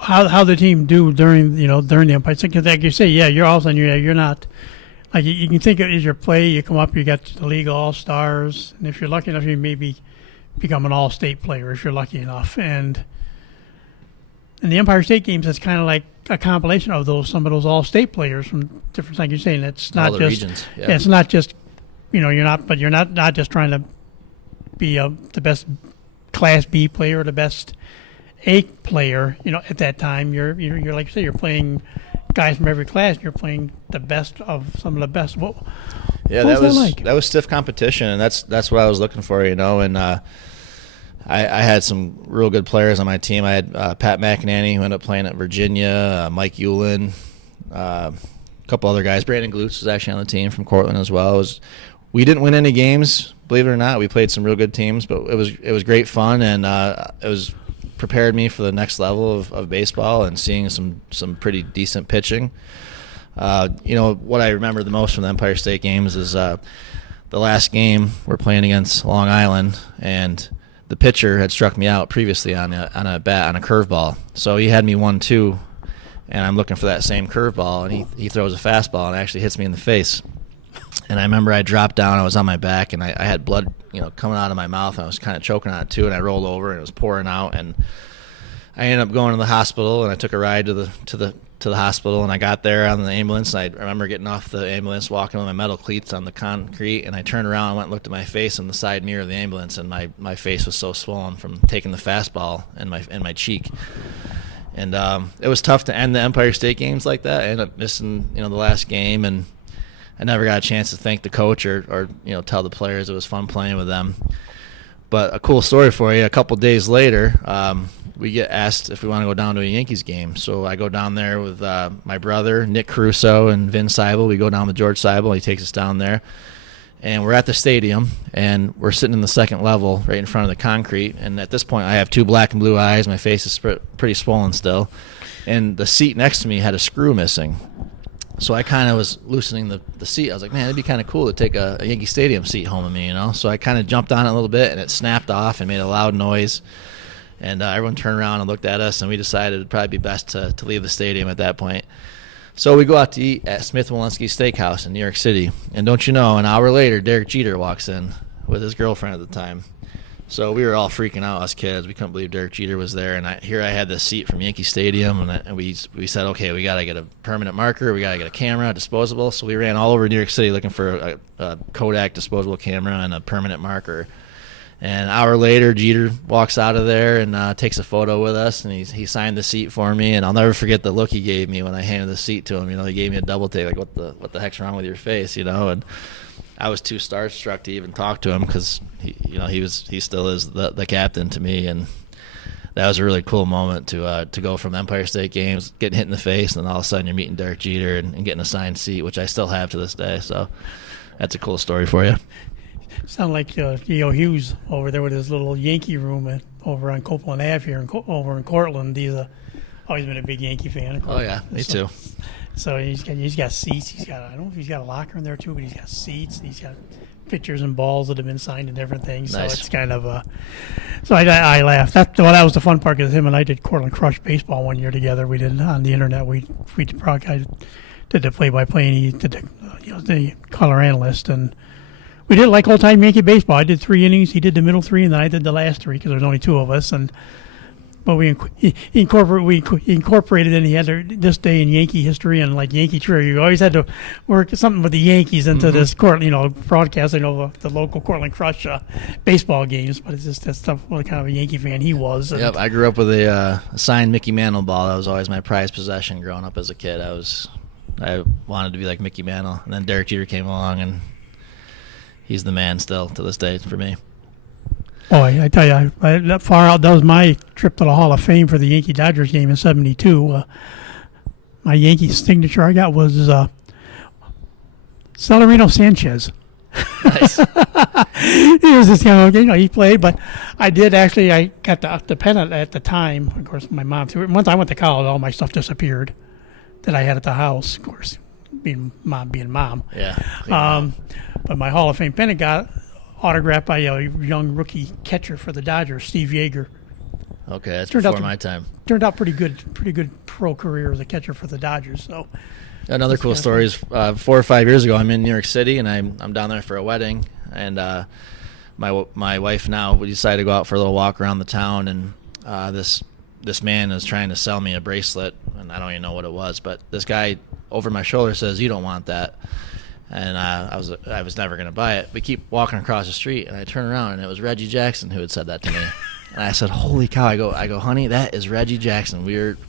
how the team do during the Empire? Because like you say, you're all of a sudden you're not, like you can think of it as your play, you come up, you got the league all-stars, and if you're lucky enough, you maybe become an all-state player if you're lucky enough. And in the Empire State Games, it's kind of like a compilation of some of those all-state players from different, like you're saying, it's not all the just regions. Yeah. It's not just you're not just trying to be the best Class B player or the best A player. At that time, you're like you say, you're playing guys from every class. You're playing the best of some of the best. What that was stiff competition, and that's what I was looking for. And I had some real good players on my team. I had Pat McEnany, who ended up playing at Virginia, Mike Euland, a couple other guys. Brandon Glutz was actually on the team from Cortland as well. We didn't win any games, believe it or not. We played some real good teams, but it was great fun, and it was prepared me for the next level of baseball and seeing some pretty decent pitching. What I remember the most from the Empire State Games is the last game we're playing against Long Island, and the pitcher had struck me out previously on a curveball. So he had me 1-2, and I'm looking for that same curveball, and he throws a fastball and actually hits me in the face. And I remember I dropped down, I was on my back, and I had blood, coming out of my mouth, and I was kind of choking on it too, and I rolled over, and it was pouring out, and I ended up going to the hospital, and I took a ride to the hospital, and I got there on the ambulance, and I remember getting off the ambulance, walking with my metal cleats on the concrete, and I turned around and went and looked at my face in the side mirror of the ambulance, and my face was so swollen from taking the fastball in my cheek. And it was tough to end the Empire State Games like that. I ended up missing, the last game, and I never got a chance to thank the coach or tell the players it was fun playing with them. But a cool story for you, a couple days later, we get asked if we want to go down to a Yankees game. So I go down there with my brother, Nick Caruso, and Vin Seibel. We go down with George Seibel. He takes us down there. And we're at the stadium, and we're sitting in the second level right in front of the concrete. And at this point, I have two black and blue eyes. My face is pretty swollen still. And the seat next to me had a screw missing. So I kind of was loosening the seat. I was like, man, it'd be kind of cool to take a Yankee Stadium seat home with me, So I kind of jumped on it a little bit, and it snapped off and made a loud noise. And everyone turned around and looked at us, and we decided it'd probably be best to leave the stadium at that point. So we go out to eat at Smith Wollensky Steakhouse in New York City. And don't you know, an hour later, Derek Jeter walks in with his girlfriend at the time. So we were all freaking out, us kids. We couldn't believe Derek Jeter was there. And I had this seat from Yankee Stadium, and we said, okay, we got to get a permanent marker. We got to get a camera, disposable. So we ran all over New York City looking for a Kodak disposable camera and a permanent marker. And an hour later, Jeter walks out of there and takes a photo with us, and he signed the seat for me. And I'll never forget the look he gave me when I handed the seat to him. He gave me a double take, like, what the heck's wrong with your face, And I was too starstruck to even talk to him because he still is the captain to me, and that was a really cool moment to go from Empire State Games, getting hit in the face, and then all of a sudden you're meeting Derek Jeter and getting a signed seat, which I still have to this day. So that's a cool story for you. Sound like E.O. Hughes over there with his little Yankee room over on Copeland Ave here over in Cortland. He's always been a big Yankee fan. Oh yeah, me too. So he's got seats. I don't know if he's got a locker in there too, but he's got seats. He's got pictures and balls that have been signed and different things. Nice. So it's kind of so I laughed. That was the fun part because him and I did Cortland Crush baseball one year together. We did on the internet. I did the play-by-play, and he did the color analyst, and we did it like old-time Yankee baseball. I did 3 innings. He did the middle 3, and then I did the last 3 because there was only 2 of us. And But he incorporated in. He had this day in Yankee history and like Yankee trivia. You always had to work something with the Yankees into this broadcasting over the local Cortland Crush baseball games. But it's just that stuff. What kind of a Yankee fan he was. Yep, I grew up with a signed Mickey Mantle ball. That was always my prized possession growing up as a kid. I wanted to be like Mickey Mantle, and then Derek Jeter came along, and he's the man still to this day for me. Boy, I tell you, that far out, that was my trip to the Hall of Fame for the Yankee-Dodgers game in '72. My Yankee signature I got was Celerino Sanchez. Nice. He was this he played, but I got the pennant at the time. Of course, my mom threw it. Once I went to college, all my stuff disappeared that I had at the house, of course, being mom. Yeah. But my Hall of Fame pennant got autographed by a young rookie catcher for the Dodgers, Steve Yeager. Okay, that's before my time. Turned out pretty good pro career as a catcher for the Dodgers. So another cool story is 4 or 5 years ago, I'm in New York City and I'm down there for a wedding, and my wife now, we decided to go out for a little walk around the town, and this man is trying to sell me a bracelet, and I don't even know what it was, but this guy over my shoulder says, "You don't want that." And I was never going to buy it. We keep walking across the street, and I turn around, and it was Reggie Jackson who had said that to me. And I said, "Holy cow!" I go, "Honey, that is Reggie Jackson.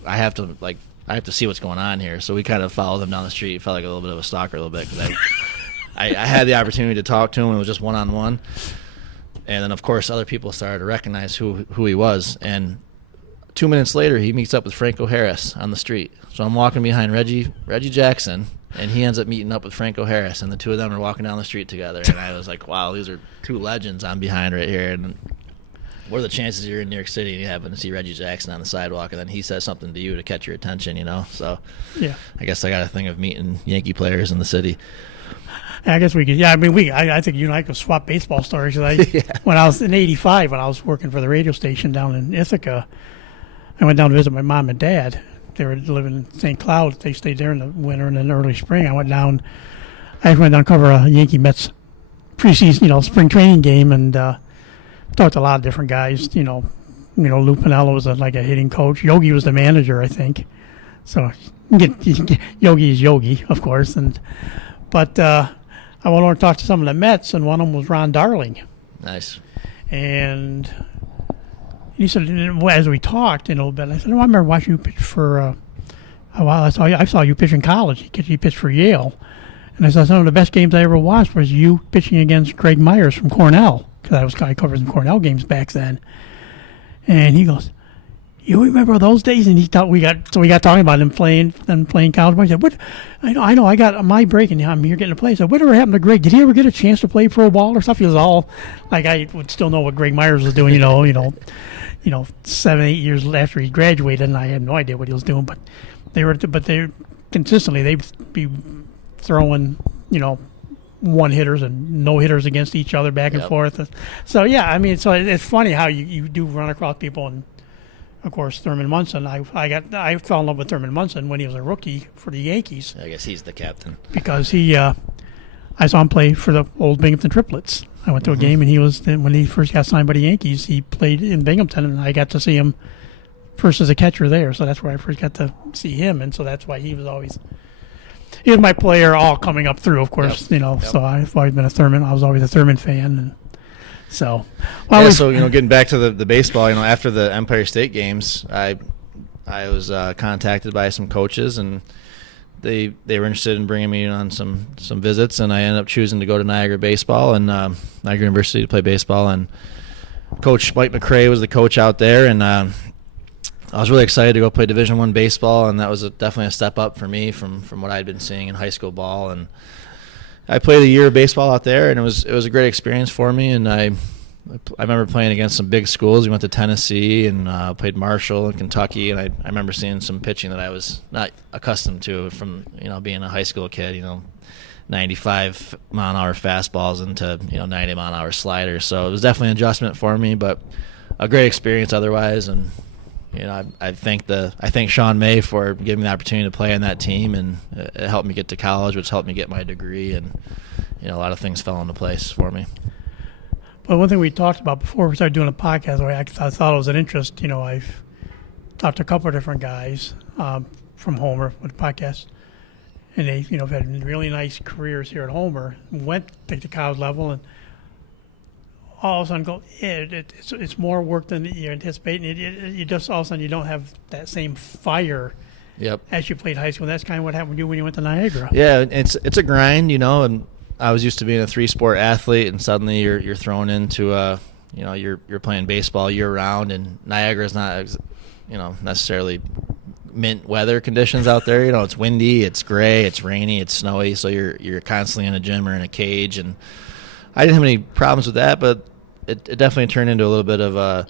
I have to see what's going on here." So we kind of followed him down the street. Felt like a little bit of a stalker a little bit because I had the opportunity to talk to him. It was just one-on-one. And then, of course, other people started to recognize who he was. And 2 minutes later, he meets up with Franco Harris on the street. So I'm walking behind Reggie Jackson, and he ends up meeting up with Franco Harris, and the two of them are walking down the street together. And I was like, wow, these are two legends I'm behind right here. And what are the chances you're in New York City and you happen to see Reggie Jackson on the sidewalk, and then he says something to you to catch your attention, So yeah, I guess I got a thing of meeting Yankee players in the city. I guess we could. Yeah, I mean, I think you and I could swap baseball stories. When I was in '85, when I was working for the radio station down in Ithaca, I went down to visit my mom and dad. They were living in St. Cloud. They stayed there in the winter and in the early spring. I went down to cover a Yankee Mets preseason, spring training game, and talked to a lot of different guys. Lou Piniella was like a hitting coach. Yogi was the manager, I think. So Yogi is Yogi, of course. But I went over and talked to some of the Mets, and one of them was Ron Darling. Nice. And he said, as we talked a little bit, I said, I remember watching you pitch for a while. I saw you pitch in college. You pitched for Yale. And I said, some of the best games I ever watched was you pitching against Greg Myers from Cornell, because I covered some Cornell games back then. And he goes, "You remember those days?" And we got talking about him playing college. I said, "What? I know. I got my break, and I'm here getting to play." I said, "Whatever happened to Greg? Did he ever get a chance to play pro ball or stuff?" He was all like, I would still know what Greg Myers was doing. 7-8 years after he graduated, and I had no idea what he was doing. But they consistently they'd be throwing one hitters and no hitters against each other back and forth. So yeah, I mean, so it's funny how you do run across people. And of course, Thurman Munson. I fell in love with Thurman Munson when he was a rookie for the Yankees. I guess he's the captain because I saw him play for the old Binghamton Triplets. I went to a game, and when he first got signed by the Yankees, he played in Binghamton, and I got to see him first as a catcher there. So that's where I first got to see him, and so that's why he was my player all coming up through, of course. Yep. So I've always been a Thurman. I was always a Thurman fan, and so. Getting back to the baseball, after the Empire State games, I was contacted by some coaches, and they were interested in bringing me on some visits, and I ended up choosing to go to Niagara baseball and Niagara University to play baseball. And Coach Mike McCrae was the coach out there, and I was really excited to go play Division I baseball, and that was definitely a step up for me from what I'd been seeing in high school ball. And I played a year of baseball out there, and it was a great experience for me. And I remember playing against some big schools. We went to Tennessee and played Marshall and Kentucky, and I remember seeing some pitching that I was not accustomed to from being a high school kid. 95 mile an hour fastballs into 90 mile an hour sliders. So it was definitely an adjustment for me, but a great experience otherwise. And I thank Sean May for giving me the opportunity to play on that team, and it helped me get to college, which helped me get my degree, and a lot of things fell into place for me. But one thing we talked about before we started doing a podcast, I thought it was an interest. talked to a couple of different guys from Homer with podcasts, and they, have had really nice careers here at Homer. Went to the college level, and all of a sudden it's more work than you're anticipating. You just all of a sudden you don't have that same fire. Yep. As you played high school. That's kind of what happened with you when you went to Niagara. Yeah, it's a grind, and I was used to being a 3-sport athlete, and suddenly you're thrown into you're playing baseball year round, and Niagara's not necessarily mint weather conditions out there. It's windy, it's gray, it's rainy, it's snowy, so you're constantly in a gym or in a cage, and I didn't have any problems with that, but it definitely turned into a little bit of a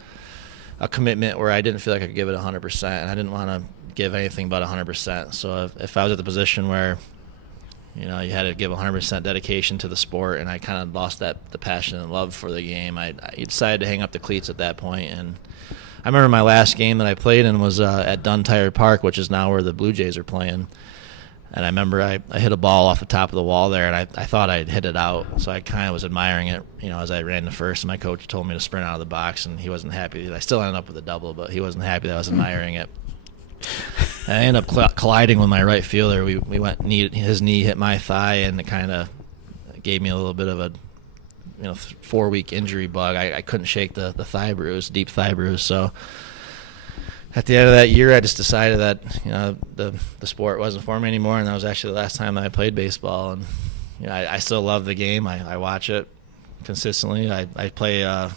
commitment where I didn't feel like I could give it 100%, and I didn't want to give anything but 100%. So if I was at the position where you had to give 100% dedication to the sport, and I kind of lost the passion and love for the game, I decided to hang up the cleats at that point. And I remember my last game that I played in was at Dunn Tire Park, which is now where the Blue Jays are playing. And I remember I hit a ball off the top of the wall there, and I thought I'd hit it out. So I kind of was admiring it, as I ran to first. And my coach told me to sprint out of the box, and he wasn't happy. I still ended up with a double, but he wasn't happy that I was admiring it. And I ended up colliding with my right fielder. We went his knee hit my thigh, and it kind of gave me a little bit of a 4-week injury bug. I couldn't shake the thigh bruise, deep thigh bruise. So at the end of that year, I just decided that the sport wasn't for me anymore, and that was actually the last time that I played baseball. And I still love the game. I watch it consistently. I play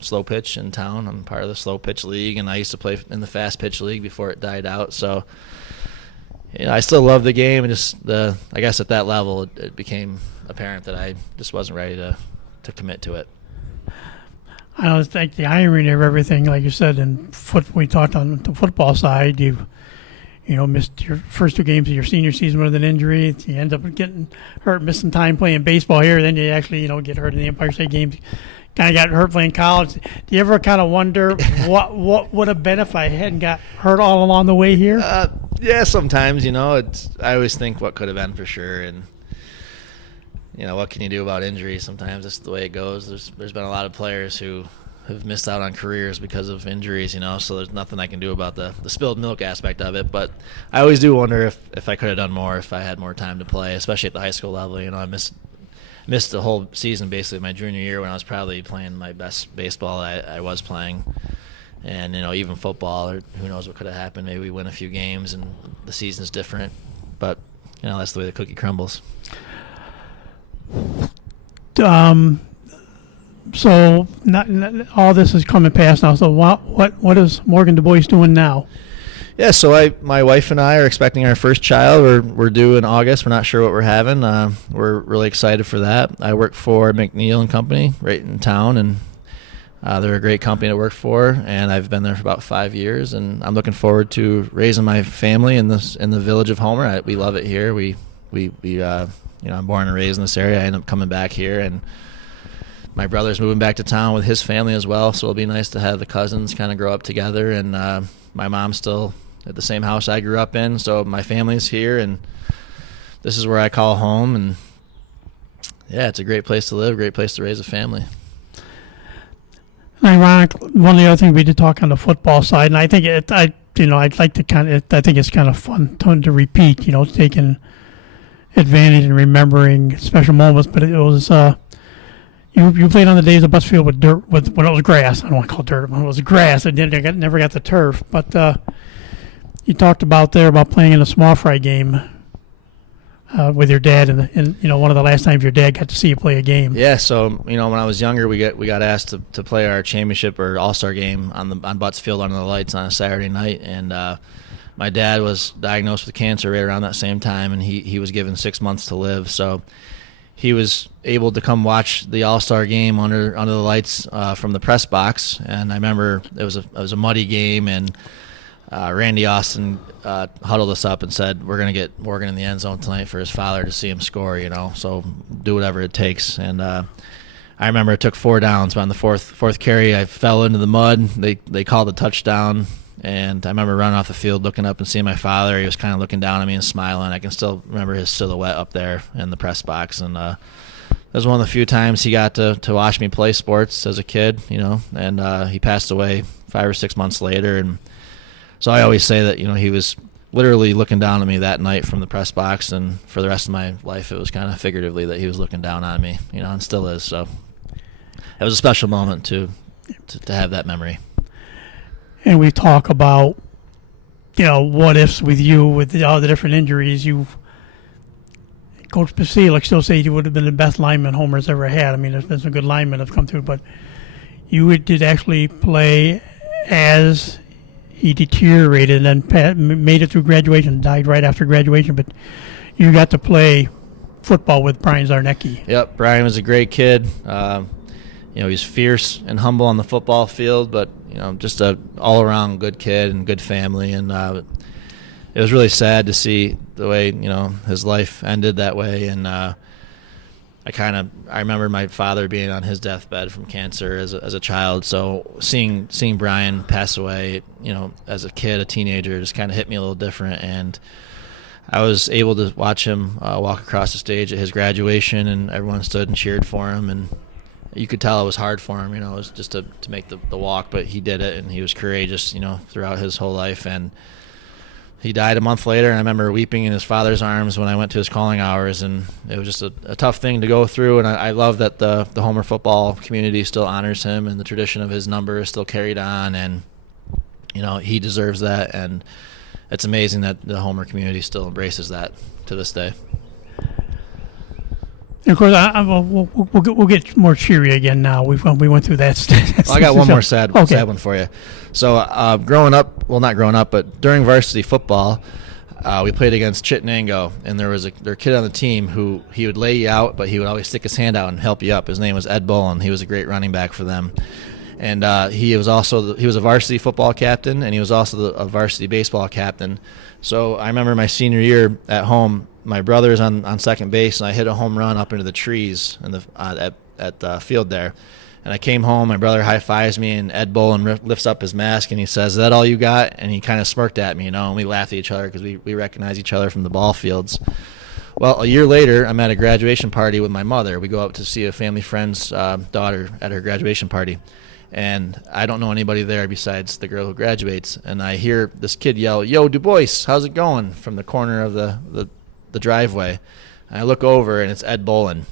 slow pitch in town. I'm part of the slow pitch league, and I used to play in the fast pitch league before it died out. So I still love the game, and just I guess at that level it became apparent that I just wasn't ready to commit to it. I don't think the irony of everything, like you said, we talked on the football side, you missed your first 2 games of your senior season with an injury. You end up getting hurt, missing time playing baseball here. Then you actually, get hurt in the Empire State Games. Kind of got hurt playing college. Do you ever kind of wonder what would have been if I hadn't got hurt all along the way here? Yeah, sometimes, I always think what could have been for sure, and what can you do about injury? Sometimes that's the way it goes. There's been a lot of players who have missed out on careers because of injuries, so there's nothing I can do about the spilled milk aspect of it. But I always do wonder if I could have done more, if I had more time to play, especially at the high school level. I missed the whole season basically my junior year when I was probably playing my best baseball I was playing. And, even football, or who knows what could have happened. Maybe we win a few games and the season's different. But, that's the way the cookie crumbles. So not all this is coming past now. So what is Morgan DuBois doing now? Yeah, so my wife and I are expecting our first child. We're due in August. We're not sure what we're having. We're really excited for that. I work for McNeil and Company right in town, and they're a great company to work for. And I've been there for about 5 years, and I'm looking forward to raising my family in the village of Homer. We love it here. I'm born and raised in this area. I end up coming back here, and my brother's moving back to town with his family as well. So it'll be nice to have the cousins kind of grow up together. And my mom's still at the same house I grew up in, so my family's here, and this is where I call home. And yeah, it's a great place to live, great place to raise a family. Ironic, one of the other things we did talk on the football side, and I think I'd like to I think it's kind of fun to repeat, taking advantage and remembering special moments. But it was you played on the days of Busfield with dirt, when it was grass. I don't want to call it dirt. When it was grass, it never got the turf. But you talked about playing in a small fry game with your dad, and one of the last times your dad got to see you play a game. Yeah, so when I was younger, we got asked to play our championship or all-star game on Butts Field under the lights on a Saturday night, and my dad was diagnosed with cancer right around that same time, and he was given 6 months to live. So he was able to come watch the all-star game under the lights from the press box, and I remember it was a muddy game, and Randy Austin huddled us up and said, "We're going to get Morgan in the end zone tonight for his father to see him score, so do whatever it takes." And I remember it took 4 downs, but on the fourth carry, I fell into the mud. They called a touchdown, and I remember running off the field, looking up and seeing my father. He was kind of looking down at me and smiling. I can still remember his silhouette up there in the press box, and that was one of the few times he got to watch me play sports as a kid, and he passed away 5 or 6 months later, and So I always say that, he was literally looking down on me that night from the press box, and for the rest of my life it was kind of figuratively that he was looking down on me, and still is. So it was a special moment to have that memory. And we talk about, what ifs with you, with all the different injuries. Coach Pasilic still says you would have been the best lineman Homer's ever had. I mean, there's been some good linemen have come through, but you did actually play as he deteriorated and then made it through graduation, died right after graduation, but you got to play football with Brian Zarnecki. Yep, Brian was a great kid. He's fierce and humble on the football field, but just a all-around good kid and good family. And it was really sad to see the way his life ended that way. And I remember my father being on his deathbed from cancer as a child. So seeing Brian pass away, as a kid, a teenager, just kind of hit me a little different. And I was able to watch him walk across the stage at his graduation, and everyone stood and cheered for him. And you could tell it was hard for him, it was just to make the walk, but he did it, and he was courageous, throughout his whole life. And he died a month later, and I remember weeping in his father's arms when I went to his calling hours, and it was just a tough thing to go through. And I love that the Homer football community still honors him, and the tradition of his number is still carried on, and he deserves that. And it's amazing that the Homer community still embraces that to this day. And of course, we'll get more cheery again now. We went through that. I got one more sad one for you. So not growing up, but during varsity football, we played against Chittenango, and there was a kid on the team who he would lay you out, but he would always stick his hand out and help you up. His name was Ed Bullen. He was a great running back for them. And he was a varsity football captain, and he was also a varsity baseball captain. So I remember my senior year at home, my brother's on second base, and I hit a home run up into the trees at the field there. And I came home, my brother high-fives me, and Ed Bullen lifts up his mask, and he says, "Is that all you got?" And he kind of smirked at me, and we laughed at each other because we recognize each other from the ball fields. Well, a year later, I'm at a graduation party with my mother. We go up to see a family friend's daughter at her graduation party. And I don't know anybody there besides the girl who graduates. And I hear this kid yell, "Yo, DuBois, how's it going?" from the corner of the driveway. And I look over, and it's Ed Bullen.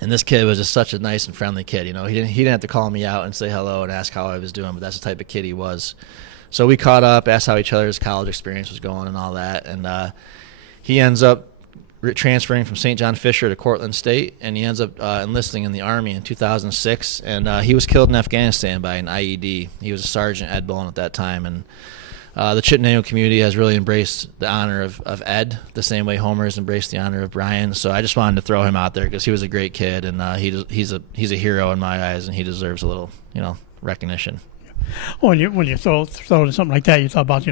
And this kid was just such a nice and friendly kid. He didn't have to call me out and say hello and ask how I was doing, but that's the type of kid he was. So we caught up, asked how each other's college experience was going and all that. And he ends up transferring from St. John Fisher to Cortland State, and he ends up enlisting in the Army in 2006. And he was killed in Afghanistan by an IED. He was a sergeant, Ed Bullen, at that time. And the Chittenango community has really embraced the honor of Ed the same way Homer has embraced the honor of Brian. So I just wanted to throw him out there because he was a great kid, and he's a hero in my eyes, and he deserves a little recognition. When you throw something like that, you talk about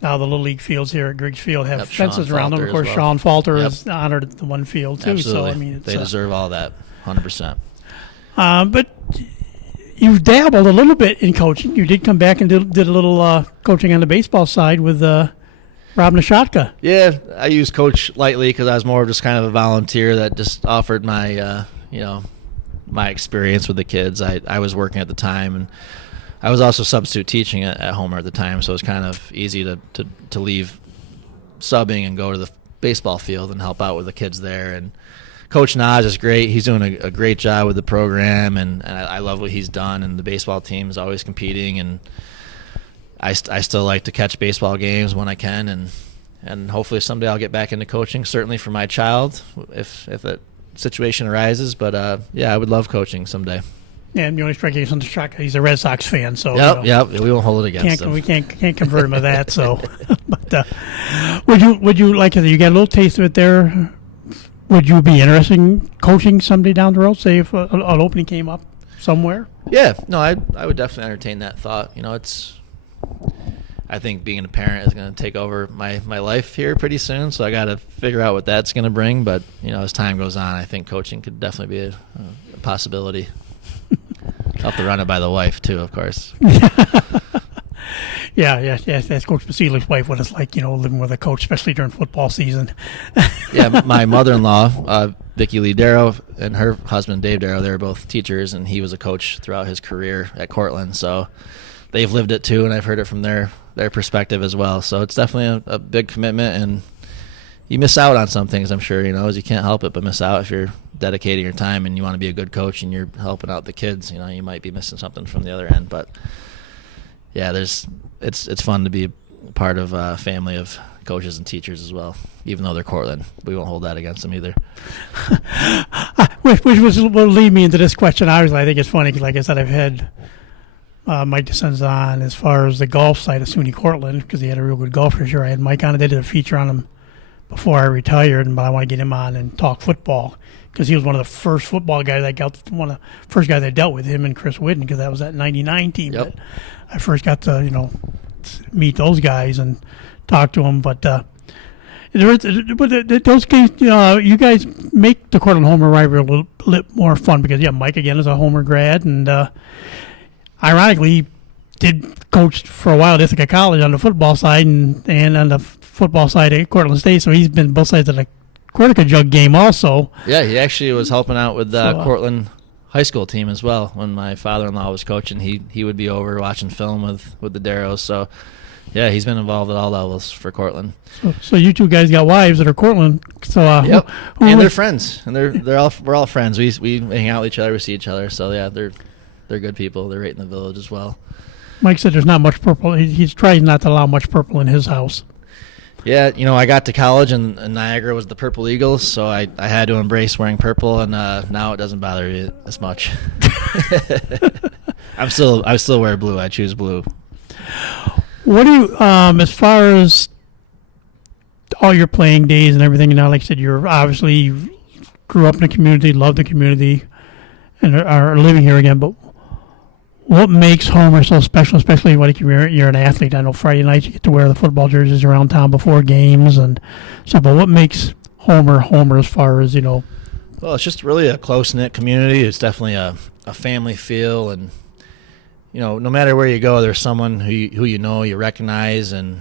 now the Little League fields here at Griggs Field have fences around them. Of course, Sean Falter is honored at the one field too. Absolutely. So I mean, they deserve all that, 100%. But you've dabbled a little bit in coaching. You did come back and did a little coaching on the baseball side with Rob Nishotka. Yeah, I use coach lightly because I was more of just kind of a volunteer that just offered my my experience with the kids. I was working at the time, and I was also substitute teaching at Homer at the time, so it was kind of easy to leave subbing and go to the baseball field and help out with the kids there. And Coach Naz is great. He's doing a great job with the program, and I love what he's done. And the baseball team is always competing, and I still like to catch baseball games when I can, and hopefully someday I'll get back into coaching, certainly for my child if that situation arises. But, yeah, I would love coaching someday. Yeah, and the only strike against Nishotka, he's a Red Sox fan, so yep, we won't hold it against him. We can't convert him to that. So, but would you like to? You got a little taste of it there. Would you be interested in coaching someday down the road? Say if an opening came up somewhere. Yeah, no, I would definitely entertain that thought. I think being a parent is going to take over my life here pretty soon, so I got to figure out what that's going to bring. But as time goes on, I think coaching could definitely be a possibility. I'll have to run it by the wife too, of course. Yeah. That's Coach Basilic's wife. What it's like, living with a coach, especially during football season. Yeah, my mother-in-law, Vicki Lee Darrow, and her husband Dave Darrow, they were both teachers, and he was a coach throughout his career at Cortland. So they've lived it too, and I've heard it from their perspective as well. So it's definitely a big commitment, and you miss out on some things, I'm sure, as you can't help it but miss out if you're dedicating your time and you want to be a good coach and you're helping out the kids. You might be missing something from the other end. But yeah, it's fun to be part of a family of coaches and teachers as well, even though they're Cortland. We won't hold that against them either. Which will lead me into this question. Obviously, I think it's funny, 'cause like I said, I've had Mike DeSenza on as far as the golf side of SUNY Cortland, because he had a real good golfer. Sure, I had Mike on. They did a feature on him before I retired, but I want to get him on and talk football, because he was one of the first football guys one of the first guys I dealt with, him and Chris Whitten, because that was that 99 team that I first got to, meet those guys and talk to them. But those games, you guys make the Cortland Homer rivalry a little bit more fun, because Mike again is a Homer grad, and ironically he did coach for a while at Ithaca College on the football side and on the football side at Cortland State, so he's been both sides of the Cortica Jug game also. Yeah, he actually was helping out with the Cortland high school team as well. When my father-in-law was coaching, he would be over watching film with the Darrows. So yeah, he's been involved at all levels for Cortland. So you two guys got wives that are Cortland. So yep. And they're friends, and we're all friends. We hang out with each other, we see each other. So yeah, they're good people. They're right in the village as well. Mike said there's not much purple. He's trying not to allow much purple in his house. Yeah, I got to college and Niagara was the Purple Eagles, so I had to embrace wearing purple, and now it doesn't bother me as much. I still wear blue. I choose blue. What do you, as far as all your playing days and everything, like I said, you grew up in the community, love the community, and are living here again, but what makes Homer so special, especially when you're an athlete? I know Friday nights you get to wear the football jerseys around town before games, and so. But what makes Homer as far as Well, it's just really a close-knit community. It's definitely a family feel, and no matter where you go, there's someone who you recognize, and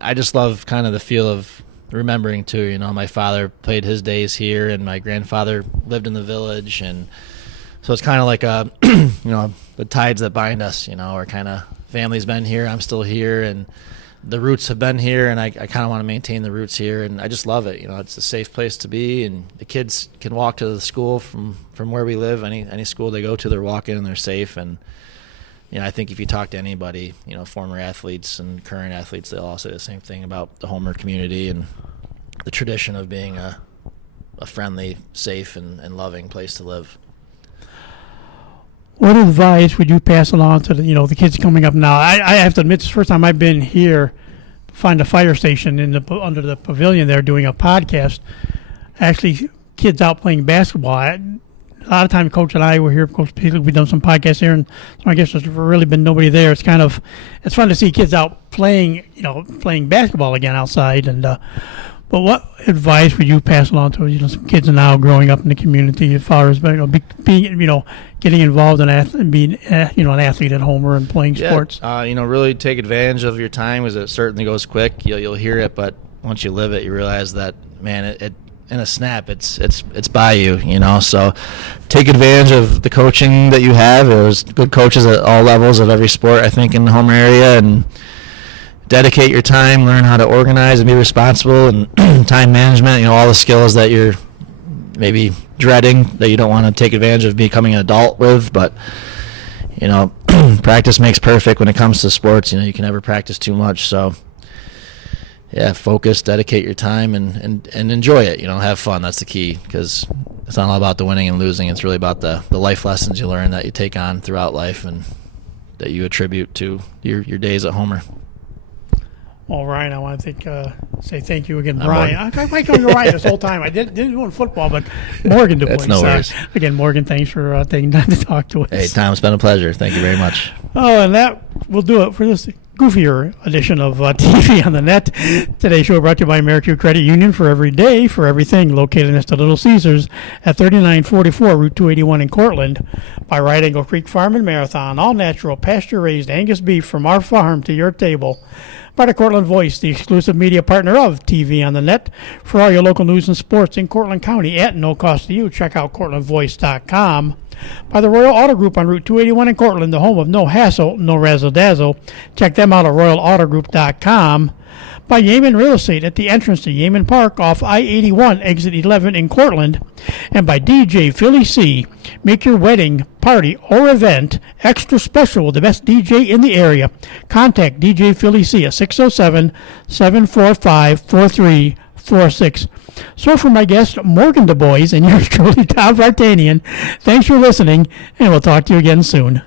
I just love kind of the feel of remembering too. My father played his days here, and my grandfather lived in the village, and so it's kind of like the tides that bind us, or kind of family's been here, I'm still here, and the roots have been here, and I kind of want to maintain the roots here, and I just love it. It's a safe place to be, and the kids can walk to the school from where we live. Any school they go to, they're walking and they're safe, and I think if you talk to anybody, former athletes and current athletes, they'll all say the same thing about the Homer community and the tradition of being a friendly, safe, and loving place to live. What advice would you pass along to the kids coming up now? I have to admit, this is the first time I've been here, find a fire station under the pavilion there doing a podcast. Actually, kids out playing basketball. A lot of times, Coach and I were here. Coach Peter, we've done some podcasts here, and so I guess there's really been nobody there. It's fun to see kids out playing basketball again outside. And but what advice would you pass along to some kids now growing up in the community as far as being getting involved in being an athlete at Homer and playing sports? Really take advantage of your time, because it certainly goes quick. You'll hear it, but once you live it, you realize that, man, it in a snap, it's by you. So take advantage of the coaching that you have. There's good coaches at all levels of every sport, I think, in the Homer area, and dedicate your time, learn how to organize and be responsible, and time management, all the skills that you're maybe dreading that you don't want to take advantage of becoming an adult with. But, practice makes perfect when it comes to sports. You can never practice too much. So, yeah, focus, dedicate your time, and enjoy it. Have fun. That's the key, because it's not all about the winning and losing. It's really about the life lessons you learn that you take on throughout life and that you attribute to your days at Homer. Well, Ryan, I want to say thank you again, Brian. I might call you Ryan this whole time. I didn't do in football, but Morgan DuBois. That's no worries. Again, Morgan, thanks for taking time to talk to us. Hey, Tom, it's been a pleasure. Thank you very much. Oh, and that will do it for this goofier edition of TV on the Net. Today's show brought to you by American Credit Union, for every day, for everything, located next to Little Caesars at 3944 Route 281 in Cortland. By Right Angle Creek Farm and Marathon, all natural, pasture-raised Angus beef from our farm to your table. by the Cortland Voice, the exclusive media partner of TV on the Net. For all your local news and sports in Cortland County at no cost to you, check out CortlandVoice.com. By the Royal Auto Group on Route 281 in Cortland, the home of no hassle, no razzle-dazzle. Check them out at RoyalAutoGroup.com. By Yeaman Real Estate at the entrance to Yeaman Park off I-81, exit 11 in Cortland. And by DJ Philly C. Make your wedding, party, or event extra special with the best DJ in the area. Contact DJ Philly C at 607-745-4346. So for my guest, Morgan DuBois, and yours truly, Tom Vartanian, thanks for listening, and we'll talk to you again soon.